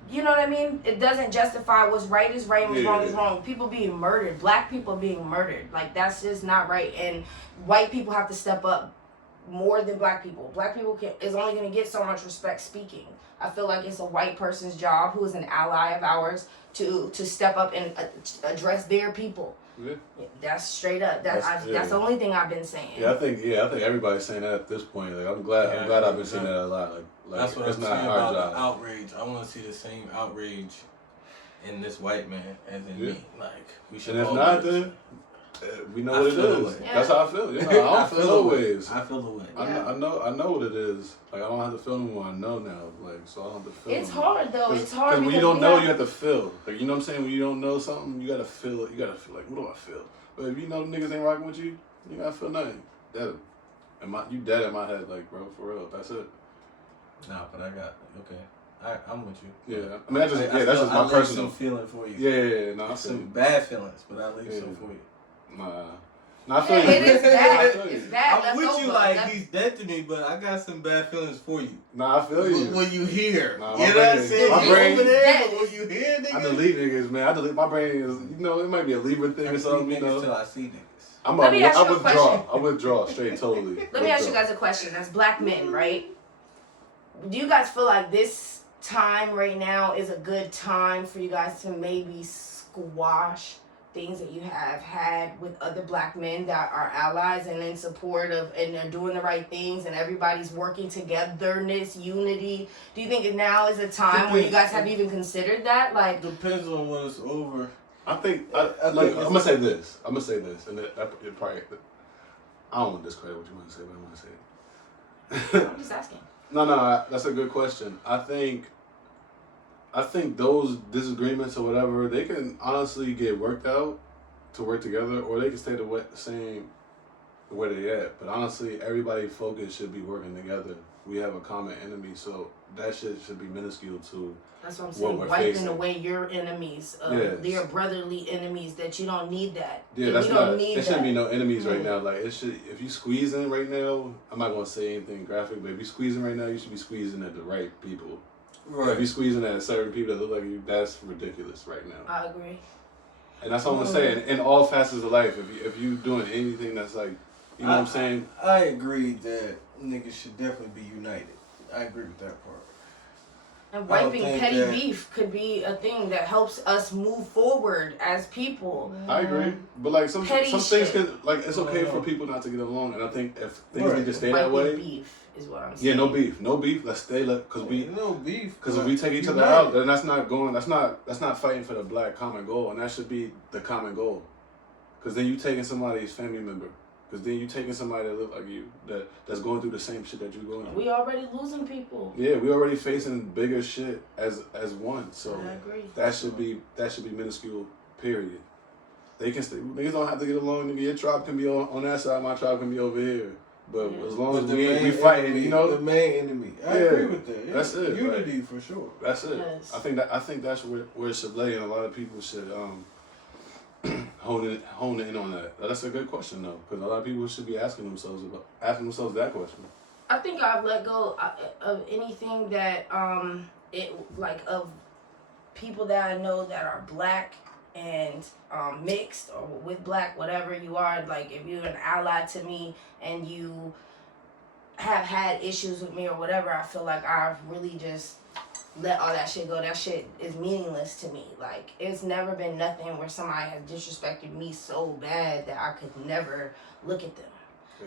You know what I mean? It doesn't justify what's right is right and what's wrong is wrong. People being murdered, black people being murdered, like that's just not right. And white people have to step up more than black people. Black people is only going to get so much respect speaking. I feel like it's a white person's job, who is an ally of ours, to step up and address their people. Yeah. That's straight up. That's the only thing I've been saying. Yeah, I think everybody's saying that at this point. Like, I'm glad I've been seeing that a lot. Like That's what it's I'm not saying our about job. the outrage. I want to see the same outrage in this white man as in me. Like we should. And if all not, do the then same. we know I what it feel the is. way. Yeah. That's how I feel. You know, I don't feel no ways. I feel the way. Yeah. I know what it is. Like, I don't have to feel anymore. I know now. Like, so I don't have to feel. It's anymore. hard though. It's hard Because when you because don't know, you have to feel. Like, you know what I'm saying? When you don't know something, you gotta feel it. You gotta feel like, what do I feel? But if you know the niggas ain't rocking with you, you gotta feel nothing. You dead in my head, like, bro, for real. That's it. Nah, but I got okay. I'm with you. Yeah, I mean, that's just my personal some feeling for you. Yeah, no, I feel Some you. bad feelings, but I leave some for you. Nah, I feel you. it is I bad. feel you. It's bad. I'm with you over. like That's- he's dead to me, but I got some bad feelings for you. Nah, I feel you. When you hear, Nah, you my know what I'm brain- saying? my You brain- over there, Dead. but when you hear, I nigga, delete niggas, man. I delete. My brain is, it might be a Libra thing or something, you Niggas till know. I see niggas. Let me ask you I a withdraw. question. I withdraw straight, totally. Let me ask you guys a question. As black men, right? Do you guys feel like this time right now is a good time for you guys to maybe squash things that you have had with other black men that are allies and in support of, and they're doing the right things and everybody's working togetherness, unity? Do you think now is a time where you guys have even considered that? Like, Depends on when it's over. I think, I I'm think gonna say this. And it probably, I don't want to discredit what you want to say, but I'm gonna say it. I'm just asking. No, that's a good question. I think those disagreements or whatever, they can honestly get worked out to work together, or they can stay the way they at. But honestly, everybody's focus should be working together. We have a common enemy, so that shit should be minuscule to That's what I'm what saying. we're Wiping facing. away your enemies, Yes. your brotherly enemies. That you don't need that. Yeah, And that's we not. don't need There shouldn't that. be no enemies right Mm. now. Like, it should. If you squeezing right now, I'm not gonna say anything graphic, but if you squeezing right now, you should be squeezing at the right people. If you squeezing at certain people that look like you, that's ridiculous right now. I agree. And that's all I'm gonna say. In all facets of life, if you doing anything that's like, you know what I'm saying? I agree that niggas should definitely be united. I agree with that part. And I don't wiping think petty that- beef could be a thing that helps us move forward as people. I agree, but like some Petty things shit. can, like, it's okay No. for people not to get along, and I think if things Right. need to stay that Wiping way, beef is what I'm saying. yeah, no beef. Let's stay, because we. no beef. Because if we take each other United. out, then that's not fighting for the black common goal, and that should be the common goal. Because then you taking somebody's family member. Because then you taking somebody that look like you, that's going through the same shit that you're going through. We already losing people. Yeah, we already facing bigger shit as one. So I agree. that should be minuscule. Period. They can stay. Niggas don't have to get along. Nigga, your tribe can be on that side, my tribe can be over here. But Yeah. as long But as the we main fighting, enemy, you know, the main enemy. I Yeah, agree with that. Yeah. that's it, Unity for sure. that's it. Yes. I think that's where it should lay, and a lot of people should hone in on that. That's a good question though, because a lot of people should be asking themselves that question. I think I've let go of anything that of people that I know that are black and mixed or with black, whatever you are. Like, if you're an ally to me and you have had issues with me or whatever, I feel like I've really just let all that shit go. That shit is meaningless to me. Like, it's never been nothing where somebody has disrespected me so bad that I could never look at them.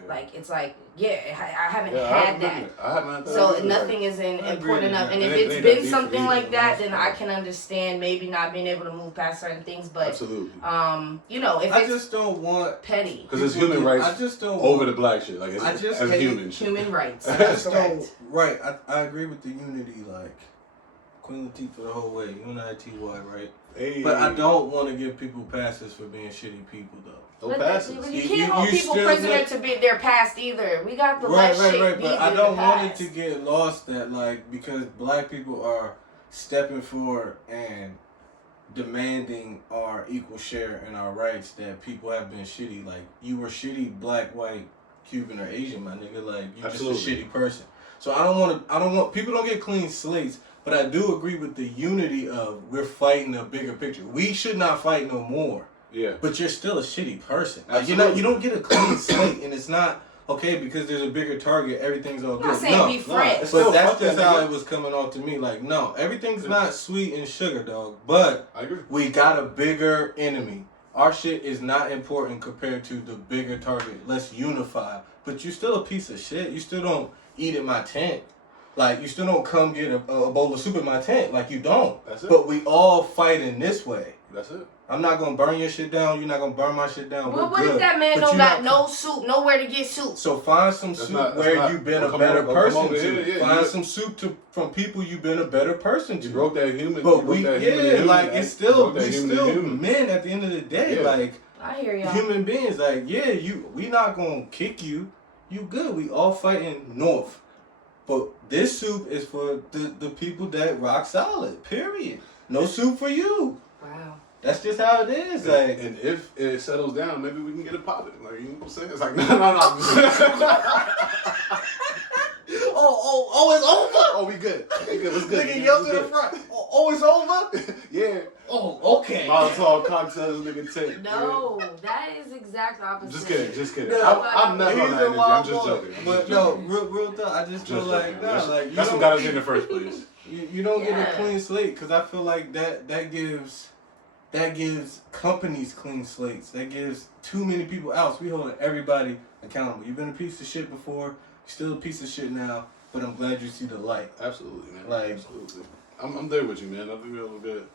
Like, it's like, I haven't Yeah, had that. I haven't had that. So either. nothing is important enough. And if it it's ain't been that deep something for like you, that, you know, then I can understand maybe not being able to move past certain things. But absolutely. if I it's just don't want petty, Because it's human rights. I just don't over the black shit. Like, it's, I just as hate human shit. human rights. I That's just correct. don't. Right, I agree with the unity. Like Queen Latifah the whole way, UNITY, right? Hey. But I don't want to give people passes for being shitty people, though. No passes. You can't hold people still prisoner look- to be their past either. We got the Right. shit But be I in don't the want it past. to get lost that, like, because black people are stepping forward and demanding our equal share in our rights, that people have been shitty. Like, you were shitty, black, white, Cuban, or Asian, my nigga. Like, you're Absolutely. just a shitty person. So I don't want people don't get clean slates. But I do agree with the unity of we're fighting a bigger picture. We should not fight no more. Yeah. But you're still a shitty person. Like, Absolutely. you don't get a clean slate, and it's not okay because there's a bigger target. Everything's all I'm good. not saying be friends. it's But still that's fuck just that how nigga. it was coming off to me. Like, no, everything's not sweet and sugar, dog. But I agree. we got a bigger enemy. Our shit is not important compared to the bigger target. Let's unify. But you still a piece of shit. You still don't eat in my tent. Like, you still don't come get a bowl of soup in my tent. Like, you don't. That's it. But we all fight in this way. That's it. I'm not going to burn your shit down. You're not going to burn my shit down. Well, We're what good. if that man But don't you got not- no soup, nowhere to get soup? So find some That's soup not- that's where not- you've been well, a come better on, come person over to. here, yeah, Find you- some soup from people you've been a better person to. You broke that human. But you broke we, that human to human, like, man. it's You still, broke that we human to still human. men at the end of the day. Yeah. Like, I hear y'all. human beings. Like, yeah, we not going to kick you. You good. We all fighting north. But this soup is for the people that rock solid, period. No soup for you. Wow. That's just how it is. Like, And if it settles down, maybe we can get it popping. Like, you know what I'm saying? It's like, no. it's over? Oh, we good. We good. What's good? Nigga, yell to the front. It's over? Yeah. Oh, okay. Molotov cocktails, nigga, take. No, that is exact opposite. Just kidding. No, I'm never on He's that a energy. wild I'm just boy. joking. I'm But just no, joking. real talk. I just feel Just like, joking. nah, like, you That's what don't- got us here in the first place. You don't get a Yeah. clean slate because I feel like that gives companies clean slates. That gives too many people out. We holding everybody accountable. You've been a piece of shit before. You're still a piece of shit now. But I'm glad you see the light. Absolutely, man. Like- Absolutely. I'm there with you, man. I think we're good.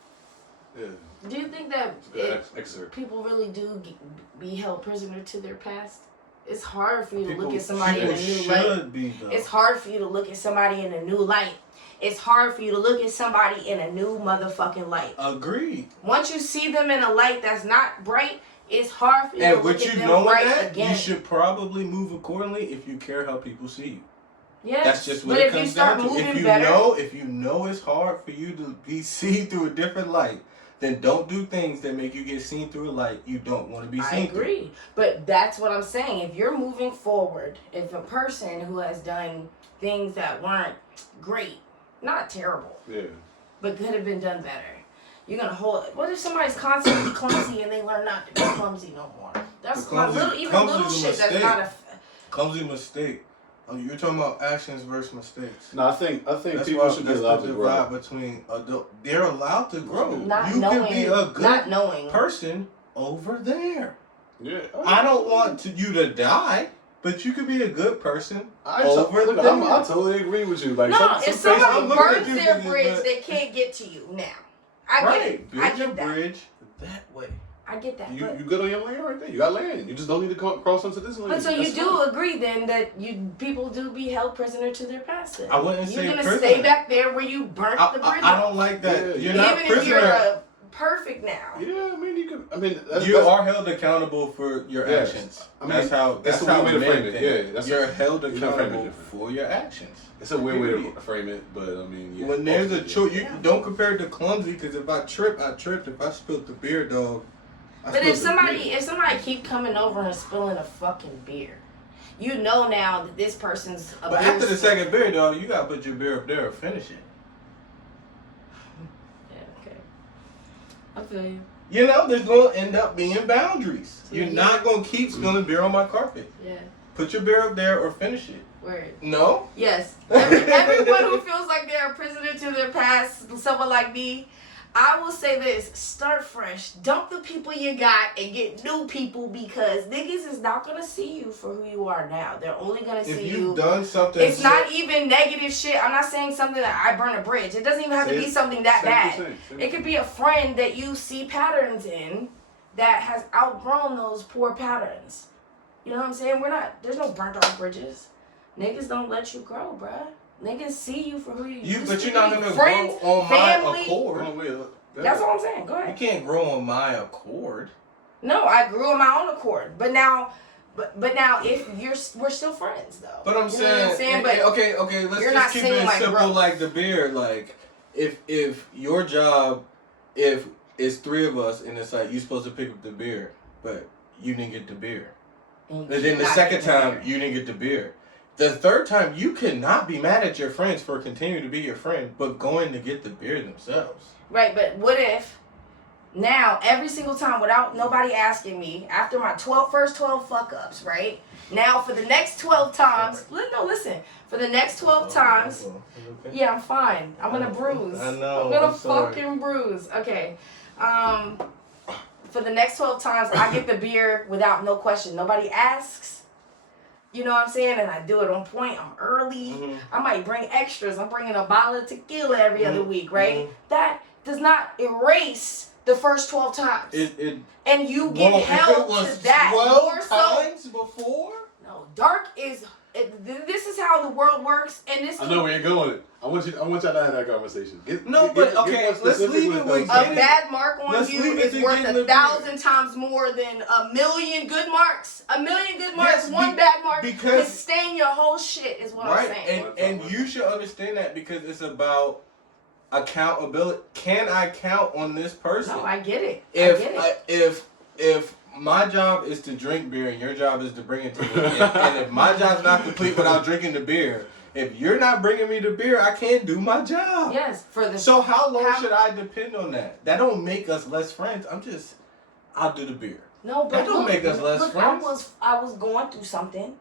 Yeah. Do you think that It's a good excerpt. people really do be held prisoner to their past? It's hard for you to People look at somebody in a new light. should be, though. It's hard for you to look at somebody in a new light. It's hard for you to look at somebody in a new motherfucking light. Agreed. Once you see them in a light that's not bright, it's hard for you to And look with at you them knowing bright that, again. you should probably move accordingly if you care how people see you. Yes. That's just what but it if you comes start down to. moving If you better, if you know it's hard for you to be seen through a different light, then don't do things that make you get seen through a light you don't want to be I seen through. agree. But that's what I'm saying. If you're moving forward, if a person who has done things that weren't great, not terrible, Yeah. but could have been done better, you're gonna hold it. What if somebody's constantly clumsy and they learn not to be clumsy no more? That's The clumsy- even clumsy little is a shit that's mistake. not a. Clumsy mistake. You're talking about actions versus mistakes. No, I think That's people why should be that's allowed the to divide grow. between adult. They're allowed to grow. Not You knowing, can be a good not knowing. person over there. Yeah. I don't want you to die, but you could be a good person I over there. I totally agree with you. Like, No, some if faces- somebody I'm looking at burns you their thinking, bridge, but- they can't get to you now. I get Right. it. Build I your get that. bridge that way. I get that. You But good on your land right there. You got land. You just don't need to cross into this land. But so you That's do fine. agree then that people do be held prisoner to their past. Then. I wouldn't You're say gonna prisoner. stay back there where you burnt the bridge. I don't like that. Yeah. You're even not if prisoner. you're perfect now. Yeah, I mean, you could. I mean, You are held accountable for your Yes. actions. I mean, That's how. that's That's the how way to men frame it. think. Yeah, that's you're a- held you can frame it accountable different. for your actions. It's a weird way to Period. frame it, but I mean, yeah. When there's a choice, you Yeah. don't compare it to clumsy. Because if I trip, I tripped. If I spilled the beer, dog. I But spilled the beer. if somebody keep coming over and spilling a fucking beer, you know now that this person's a But after the second beer, dog, you gotta put your beer up there and finish it. Yeah, okay. I feel you. You know, there's gonna end up being boundaries. So You're you- not gonna keep spilling beer on my carpet. Yeah. Put your beer up there or finish it. Word. No. Yes. Everyone who feels like they're a prisoner to their past, someone like me, I will say this: start fresh. Dump the people you got and get new people because niggas is not gonna see you for who you are now. They're only gonna see If you. you've done something, It's not even negative shit. I'm not saying something that I burn a bridge. It doesn't even have to be something that bad. It could be a friend that you see patterns in that has outgrown those poor patterns. You know what I'm saying? There's no burnt off bridges. Niggas don't let you grow, bruh. Niggas see you for who you used But to you're not be. gonna Friends, grow on family. my accord. Oh, wait, That's all I'm saying. Go You ahead. can't grow on my accord. No, I grew on my own accord. But now, if we're still friends though. But I'm You know what saying, But okay, let's you're just not keep saying it like simple, growth. like the beer. Like, if your job, if it's 3 of us, and it's like you're supposed to pick up the beer, but you didn't get the beer, and then the second time you didn't get the beer. The third time, you cannot be mad at your friends for continuing to be your friend, but going to get the beer themselves. Right, but what if now every single time without nobody asking me after my first 12 fuck ups, right? Now for the next 12 times, listen. For the next 12 times, yeah, I'm fine. I'm gonna bruise. I know. I'm gonna I'm sorry. fucking bruise. Okay. For the next 12 times, I get the beer without no question. Nobody asks. You know what I'm saying? And I do it on point. I'm early. Mhm. I might bring extras. I'm bringing a bottle of tequila every other week, right? That does not erase the first 12 times. And you get held to that. 12 More so, times before? no, dark is. This is how the world works, and this. I know where you're going. I want y'all to have that conversation. Let's leave it with A bad mark on Let's you leave it is to worth getting the 1,000 times more than a million good marks. A million good marks, Yes, one bad mark can because- stain your whole shit. Is what I'm saying. and you should understand that because it's about accountability. Can I count on this person? No, I get it. If my job is to drink beer and your job is to bring it to me, and if my job's not complete without drinking the beer, if you're not bringing me the beer, I can't do my job. Yes, for the. So how long should I depend on that? That don't make us less friends. I'll do the beer. No, but that don't make us less friends. I was going through something,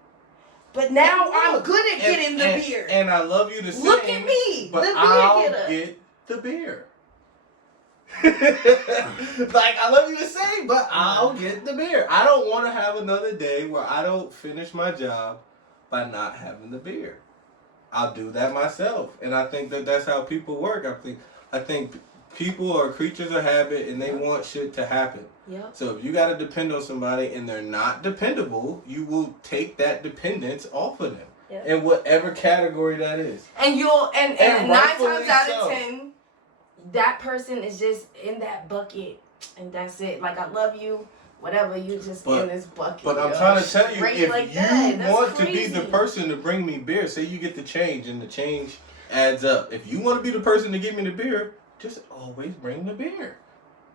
but now I'm good at getting the beer. And I love you the same. Look at me, but the beer I'll getter. get the beer. Like, I love you the same, but I'll get the beer. I don't want to have another day where I don't finish my job by not having the beer. I'll do that myself, and I think that's how people work. I think people are creatures of habit, and they want shit to happen. Yep. So if you got to depend on somebody and they're not dependable, you will take that dependence off of them. Yep. In whatever category that is. And you'll and 9 rightfully times out so. of 10, that person is just in that bucket, and that's it. Like, I love you, whatever. You just in this bucket. But I'm trying to tell you, Straight if like you that. want That's to be the crazy. person to bring me beer, say you get the change and the change adds up. If you want to be the person to give me the beer, just always bring the beer.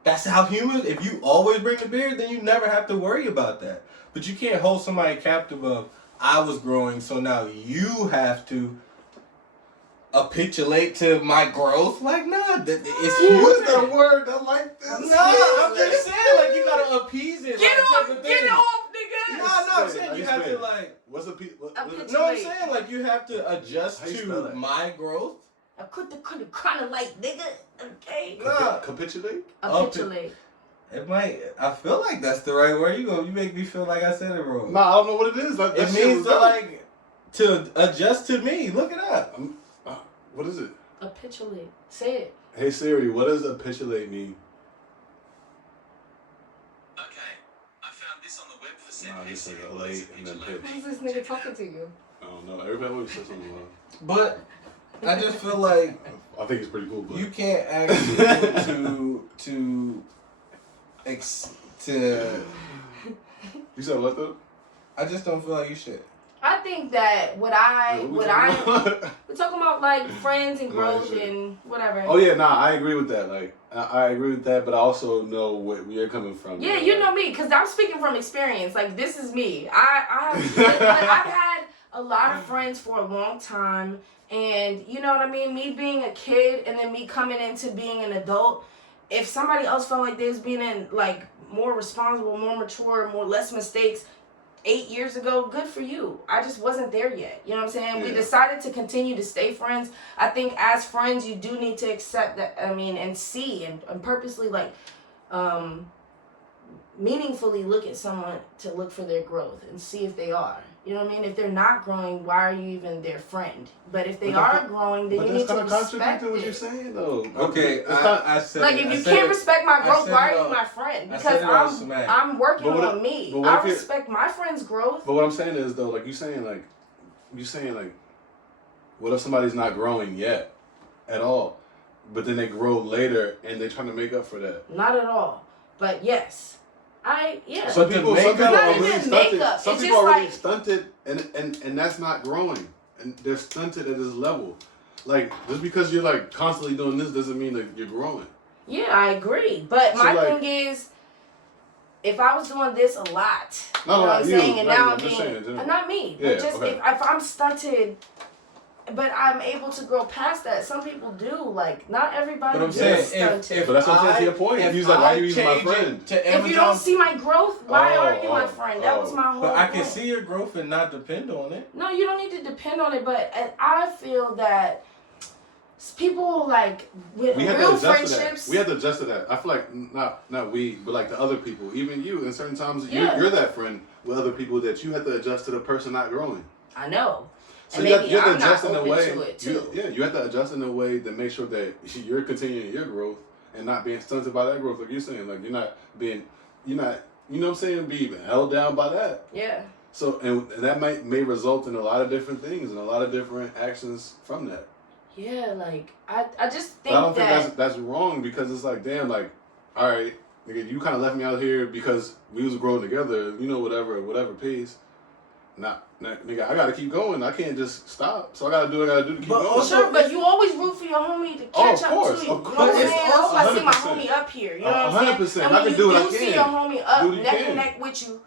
That's how humans. If you always bring the beer, then you never have to worry about that. But you can't hold somebody captive of, I was growing, so now you have to capitulate to my growth. Like, nah, it's human. What's that word? I like this. No, I'm just saying, like, you gotta appease it. Get like, off, nigga. No, I'm saying you have to, like. What's a piece? No, I'm saying, like, you have to adjust How you spell to that? my growth. I could kind of like, nigga. Okay. Nah. Capitulate? Capitulate. It might. I feel like that's the right word. You make me feel like I said it wrong. Nah, I don't know what it is. That It shit means was to dope. like to adjust to me. Look it up. What is it? Capitulate. Say it. Hey Siri, what does capitulate mean? Okay, I found this on the web for Nah, Hey this is Siri, a what is late and then capitulate? pitch. Who's this nigga talking to you? I don't know. Everybody always says something wrong. But I just feel like I think it's pretty cool, but you can't ask people to you said what though? I just don't feel like you should. I think that we're talking about like friends and growth and whatever. Oh yeah, nah, I agree with that. Like, I agree with that, but I also know where you're coming from. Yeah, you know me, because I'm speaking from experience. Like, this is me. I have, like, I've had a lot of friends for a long time, and you know what I mean? Me being a kid and then me coming into being an adult, if somebody else felt like they was being like more responsible, more mature, less mistakes, 8 years ago, good for you. I just wasn't there yet. You know what I'm saying? We Yeah. decided to continue to stay friends. I think as friends, you do need to accept that, and see and purposely, like, meaningfully look at someone to look for their growth and see if they are. You know what I mean? If they're not growing, why are you even their friend? But if they are growing, then you need to respect But that's kind of contradicting what you're it. saying, though. Okay, It's not- I said Like, it. if I you said can't it. respect my I growth, said why it are all- you my friend? I Because said it all smack. I'm working But what on if- me. but what I if you- respect my friend's growth. But what I'm saying is, though, like you saying, what if somebody's not growing yet, at all, but then they grow later and they're trying to make up for that? Not at all. But yes. Some people It's are not really even stunted. makeup. Some It's people just are really like- stunted, and that's not growing, and they're stunted at this level. Like, just because you're like constantly doing this doesn't mean that you're growing. Yeah, I agree. But So, my like- thing is, if I was doing this a lot, Not you know a lot, what I'm you, saying? And like, now I'm I'm just being, saying in general. not me, Yeah, but just okay. if I'm stunted, but I'm able to grow past that. Some people do. Like, not everybody But I'm is saying, stunted. But that's what I'm saying to your point. if He's like, why I are you using my change it friend? to if you Amazon- don't see my growth, why Oh, are you my oh, friend? That was oh. my whole But I can point. see your growth and not depend on it. No, you don't need to depend on it, but I feel that people, like, with We have to real adjust to that. friendships. We have to adjust to that. I feel like not we, but like the other people, even you. In certain times, Yeah. you're that friend with other people that you have to adjust to the person not growing. I know. So And you have, maybe you have I'm to not adjust in a open way. to it, too. You have to adjust in a way to make sure that you're continuing your growth and not being stunted by that growth. Like you're saying, like you're not, you know what I'm saying, being held down by that. Yeah. So and that may result in a lot of different things and a lot of different actions from that. Yeah, like, I just think But I don't that... think that's wrong, because it's like, damn, like, all right, nigga, you kind of left me out here because we was growing together, whatever pace. Nigga, I gotta keep going. I can't just stop. So I gotta do what I gotta do to keep But going. also- Sure, but you always root for your homie to Oh, catch of up course, to you. of You know what course. I'm saying? I hope I see my 100%. homie up here. You know what I'm saying? 100%. And I when can you do what I do see can. your homie Do up, what you neck can. and neck with you,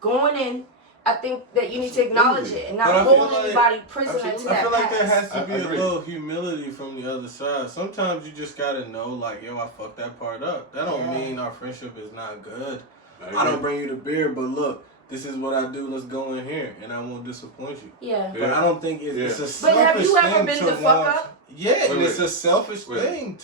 going in, I think that you need to acknowledge it and But I not feel hold like- anybody prisoner Absolutely. to I that feel like there past. has to be I a agree. little humility from the other side. Sometimes you just gotta know, like, yo, I fucked that part up. That don't Yeah. mean our friendship is not good. agree. I don't bring you the beer, but look, this is what I do. Let's go in here, and I won't disappoint you. Yeah. But I don't think it's a But selfish have you ever thing been to the fuck want. up? Yeah, and Wait, it's a selfish wait. thing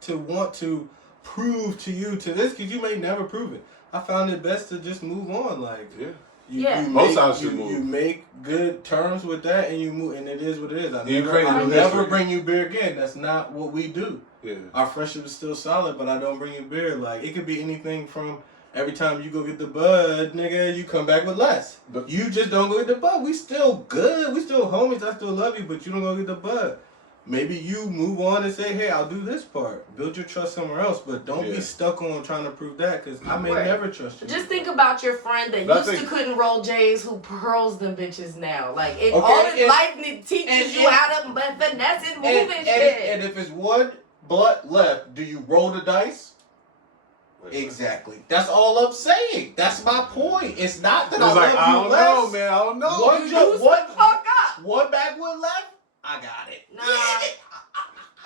to want to prove to you to this, because you may never prove it. I found it best to just move on. Like, Yeah. Yeah. Both sides should move. You make good terms with that, and you move, and it is what it is. You create a I new never history. bring you beer again. That's not what we do. Yeah. Our friendship is still solid, but I don't bring you beer. Like, it could be anything from every time you go get the bud, nigga, you come back with less. But- You just don't go get the bud. We still good. We still homies. I still love you, but you don't go get the bud. Maybe you move on and say, hey, I'll do this part. Build your trust somewhere else, but don't Yeah. be stuck on trying to prove that, because I may Right. never trust you. Just think about your friend that But I used to think- couldn't roll J's who pearls them bitches now. Like, Okay, all his and- life teaches and- you how to finesse and move and shit. And if it's one blunt left, do you roll the dice? Wait, Exactly. That's all I'm saying. That's my point. It's not that It's I like, love I you don't less. know, man. I don't know. One You ju- used one- to fuck up. One backwood left. I got it. Nah.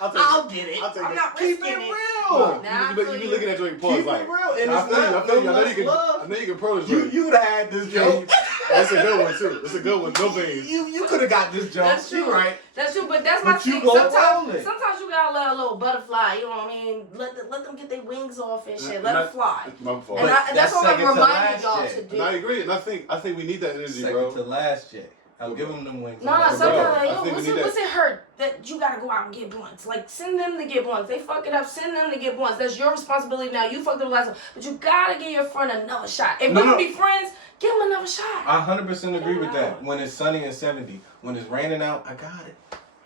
I'll get it. I'll take I'm it. not Keep risking it it. real. Nah, I You feel be you. looking at your Keep pause it like, real. And I it's feel you. I not feel you. no I know less you can. love. I know you can pro this You joint. you would have had this joke. That's a good one too. It's a good one. No things. You could have got this joke. That's true. You right. That's true, but that's my But you thing. go roll Sometimes it. you gotta let a little butterfly. You know what I mean? Let them get their wings off and shit. Let them fly. My fault. And But that's what that's I'm second to reminding last, y'all Jay. to do. And I agree, and I think we need that energy, Second bro. to last, Jay. I'll give them them wings. Nah, Bro, sometimes I like, yo, think we need what's it hurt that you gotta go out and get blunts? Like, send them to get blunts. They fuck it up, send them to get blunts. That's your responsibility now. You fucked up last time. But you gotta give your friend another shot. If No, we're no. gonna be friends, give him another shot. I 100% agree with Yeah. that. When it's sunny and 70, when it's raining out, I got it.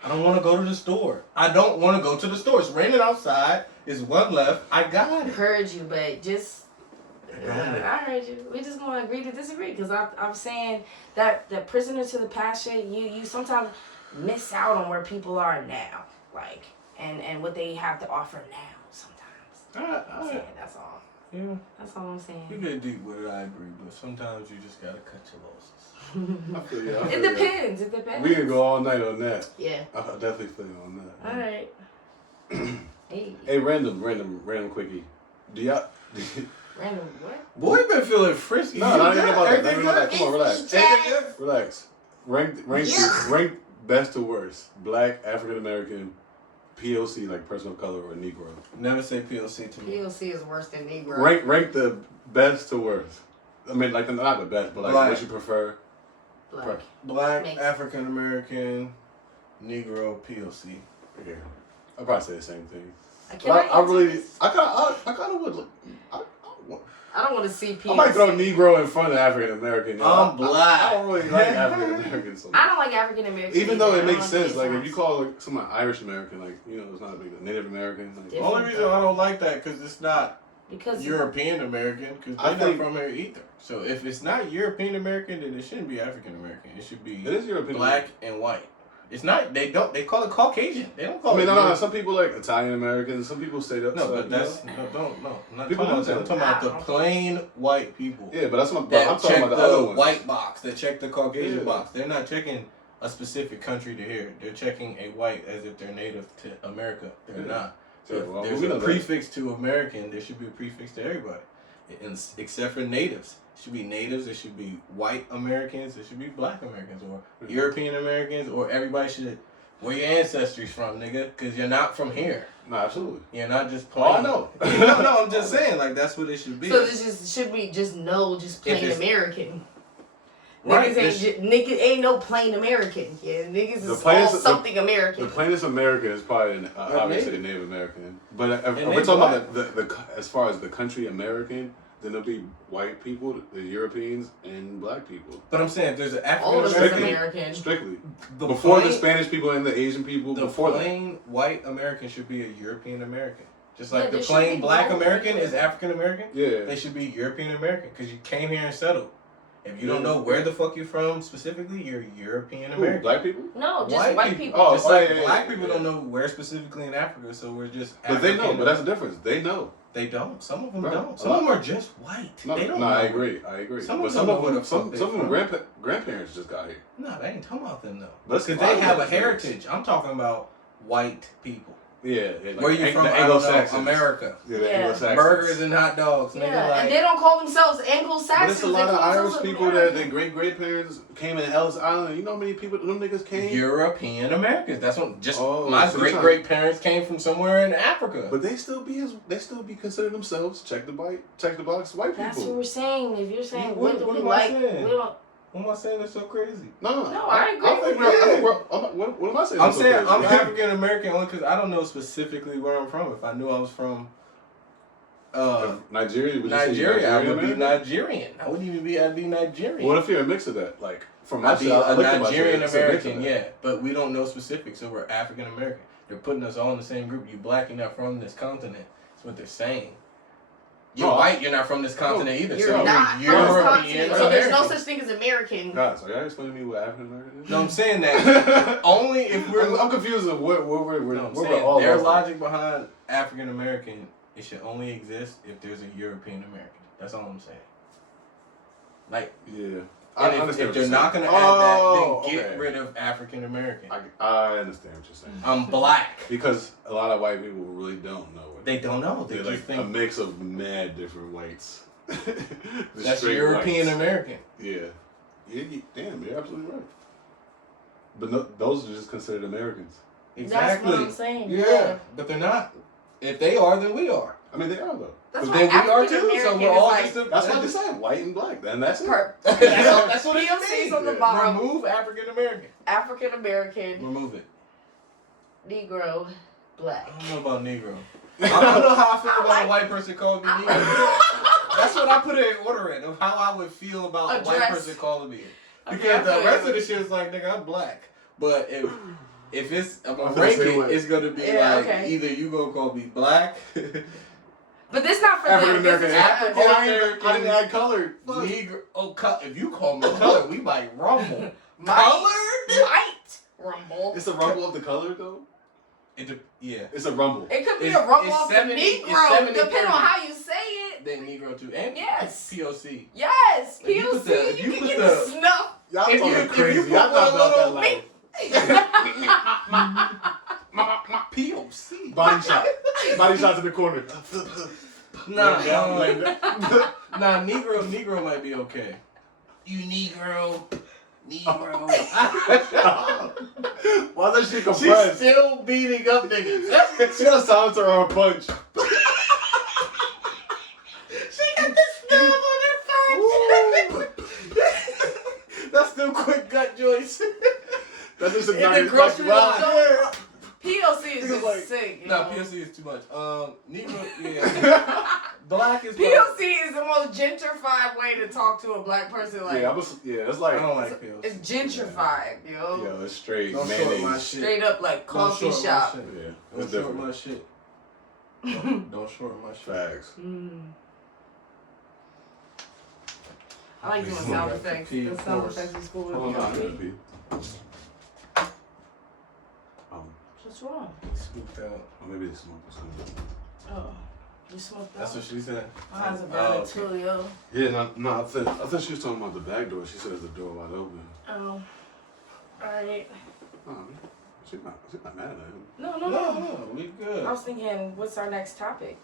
I don't want to go to the store. I don't want to go to the store. It's raining outside. It's one left. I got I it. heard you, but just. got it. I heard you. We just gonna agree to disagree because I'm saying that the prisoner to the past shit, you sometimes miss out on where people are now, like and what they have to offer now. Sometimes. I'm saying, that's all. Yeah. That's all I'm You saying. get deep with it, I agree. But sometimes you just got to cut your losses. I feel you. I It feel you. depends. It depends. We can go all night on that. Yeah. I definitely feel you on that. All right. Hey. Hey, random quickie. Do y'all Random what? Boy, you been feeling frisky. No, not even about that. Not even about that. good? Come on, relax. Everything good? Relax. Rank best to worst. Black, African American, POC, like person of color, or Negro. Never say POC to me. POC is worse than Negro. Rank the best to worst. I mean, like not the best, but like Black. what you prefer. Black. Black, Makes- African American, Negro, POC. Yeah, I'll probably say the same thing. Can But I answer really, this? I kind of would. Look, I don't want to see POC. I might throw Negro in front of African American. I'm black. I don't really like African American so much. I don't like African American. Even though either. it I makes don't sense, think like it if you call like someone Irish American, like it's not a big deal. Native American. Like, The only reason I don't like that because it's not because European American because I they're not think- from here either. So if it's not European American, then it shouldn't be African American. It should be it is European. black and white. It's not. They don't. They call it Caucasian. They don't call I mean, it. no. Europe. Some people like Italian Americans. Some people say that. No, so, but that's no. I'm not People talking about do that. I'm say talking about the plain white people. Yeah, but that's what That I'm talking check about. the, The other ones. white box. That check the Caucasian Yeah. box. They're not checking a specific country to here. They're checking a white as if they're native to America. They're Yeah. not. So Yeah, if well, there's we a know that. prefix to American, there should be a prefix to everybody, except for natives. It should be natives. It should be white Americans. It should be black Americans or European Americans or everybody should. Where your ancestry's from, nigga? Because you're not from here. No, absolutely. You're not just plain. Oh, I know. no, I'm just saying, like, that's what it should be. So this just should be just plain it's- American. Right, Niggas ain't no plain American. Yeah, niggas The is plainest- all something American. The plainest American is probably obviously Native. a Native American. But if And we're they talking about the as far as the country American, then there'll be white people, the Europeans, and black people. But I'm saying, if there's an All of us African is Strictly. American. Strictly. the Before the plain- Spanish people and the Asian people, the before that. plain white American should be a European American. Just like Yeah, the there should plain be black both. American is African American, Yeah. they should be European American because you came here and settled. If you don't Yeah. know where the fuck you're from specifically, you're European Who, American. black people? No, just White white people. people. Oh, Just like yeah, black yeah, people yeah. don't know where specifically in Africa, so we're just. But they know. African. But that's the difference. They know. They don't. Some of them Right. don't. Some of them are just white. No, they don't no, know. I agree. I agree. Some but of some them of know where them, the fuck some they of them from. grandparents just got here. No, they ain't talking about them though. But Because a lot they of have a those things. heritage. I'm talking about white people. Yeah, like Where you from? The I don't know. Anglo-Saxons. America. Yeah, the Yeah. Anglo-Saxons. Burgers and hot dogs, nigga. Yeah, Like, and they don't call themselves But Anglo-Saxons. it's a lot they of call Irish themselves people that American. their great-grandparents came in Ellis Island. You know how many people them niggas came? European Americans. That's what. Just Oh, my so great great parents came from somewhere in Africa. But they still be considered themselves check the box white That's what people. we're saying. If you're saying, What- what do what we am I like? saying? We don't. What am I saying? That's so crazy. No, I agree I think with we're, I you. think we're, what am I saying? I'm That's so saying I'm crazy? African American only because I don't know specifically where I'm from. If I knew I was from Nigeria, would you say Nigeria, I would be American? Nigerian. I wouldn't even be. I'd be Nigerian. What if you're a mix of that? Like from I'd be outside, I a looked at my Nigerian shit, it's a mix of American, that. yeah. But we don't know specifics, so we're African American. They're putting us all in the same group. You black, you're not from this continent. That's what they're saying. You're No, white, you're not from this continent either. You're so not you're from this European continent, so there's no American. such thing as American. Guys, are y'all explaining to me what African American is? No, I'm saying that only if we're. I'm confused of where we're No, I'm where saying we're all their lost. logic behind African American, it should only exist if there's a European American. That's all I'm saying. Like, Yeah. and if understand they're what you're not saying. gonna add Oh, that, then get okay. rid of African American. I understand what you're saying. I'm black. Because a lot of white people really don't know it. They don't know. They They're just like a think mix of mad different whites. The that's straight European whites. American. Yeah. Damn, you're absolutely right. But no, those are just considered Americans. Exactly. That's what I'm saying. Yeah, but they're not. If they are, then we are. I mean, they are though. That's But why then we are African too. So American we're all is just. like A, That's why I decided white and black, and that's it. That's what it POC's means. on the bottom. Remove African American. African American, Remove it. Negro, black. I don't know about Negro. I don't know how I feel about like- a white person calling me Negro. That's what I put it in order in of how I would feel about a white Address. person calling me. Okay, Because I the feel rest you. of the shit is like, nigga, I'm black. But if it's I'm I gonna feel rank the same it, way. it's gonna be Yeah, like okay. either you gonna call me black, But this not for African them. This American. is African for- I didn't add color. Negro. Oh, if you call me color, we might rumble. Might rumble. It's a rumble of the color though. Yeah. It's a rumble. It could be It's- a rumble it's of the 70 it's Negro, 70, depending on 30. how you say it. Then Negro too, and Yes. POC. Yes, If you put POC. the- if You you can put get the- the snuff. Y'all If you- talking if crazy. you put Y'all not one about that little life. POC. Body shot. Body shots in the corner. Nah, Like that. nah, Negro might be okay. You Negro. Negro. Why does she She's compress? still beating up niggas. She got a silencer on her punch. She got the snub on her face. That's still quick gut joints. That's just a In the grocery line. POC is Niggas just like- sick. You Nah, know? POC is too much. Negro, yeah. Black is POC is the most gentrified way to talk to a black person. Like, it's I like, don't like POC. it's gentrified, yo. yeah, it's straight Don't short my mayonnaise. shit. Straight up like coffee Don't short shop. my shit. Yeah, Don't it's short different. my shit. Don't short my shit. Facts. I like doing sound effects. P, The of sound course. effects is cool with Oh, no, I me. didn't pee. What's wrong? Spooked out. Or maybe they smoked or something. Oh, you smoked That's out? what she said. Mine's a Oh, bad okay. too, yo. Yeah, no, I thought she was talking about the back door. She said the door wide open. Oh, alright. Oh, she's not mad at him. No, No, we good. I was thinking, what's our next topic?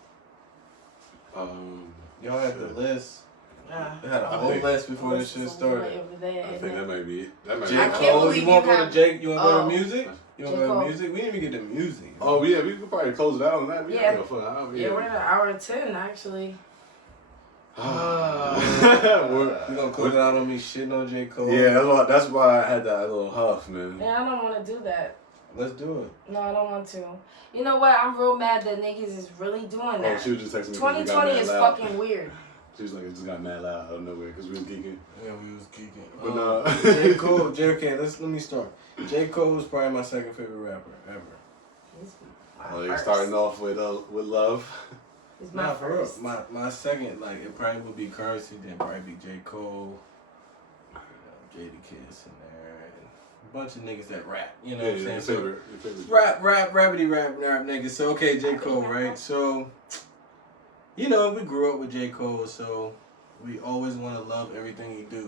Y'all had the list. They had a I whole think- list before this shit started. I think that might be it. That might J. be I it. can't Cole, believe you want to you go to have- Jake? You want to go Oh. to music? You want to J. go Cole. to music? We didn't even get to music. Oh, yeah, we could probably close it out on that. We Yeah. got fun. Yeah, we're at an hour 10 actually. We're- You gonna close it out on me shitting on J. Cole? yeah, that's why I had that little huff, man. Yeah, I don't want to do that. Let's do it. No, I don't want to. You know what? I'm real mad that niggas is really doing Oh, that. she was just texting me. 'cause we got 2020 mad is loud. fucking weird. She was like, it just got mad loud out of nowhere because we was geeking. Yeah, we was geeking. But no. J. Cole, okay, let me start. J. Cole was probably my second favorite rapper ever. He's my Oh, you're first. starting off with love. He's my Nah, for real. first. My second, like, it probably would be Currency, then probably be J. Cole, Jada Kiss in there, and a bunch of niggas that rap. You know Yeah, what I'm your saying? favorite. So, rap niggas. So, okay, J. Cole, right? So, you know, we grew up with J. Cole, so we always want to love everything he do.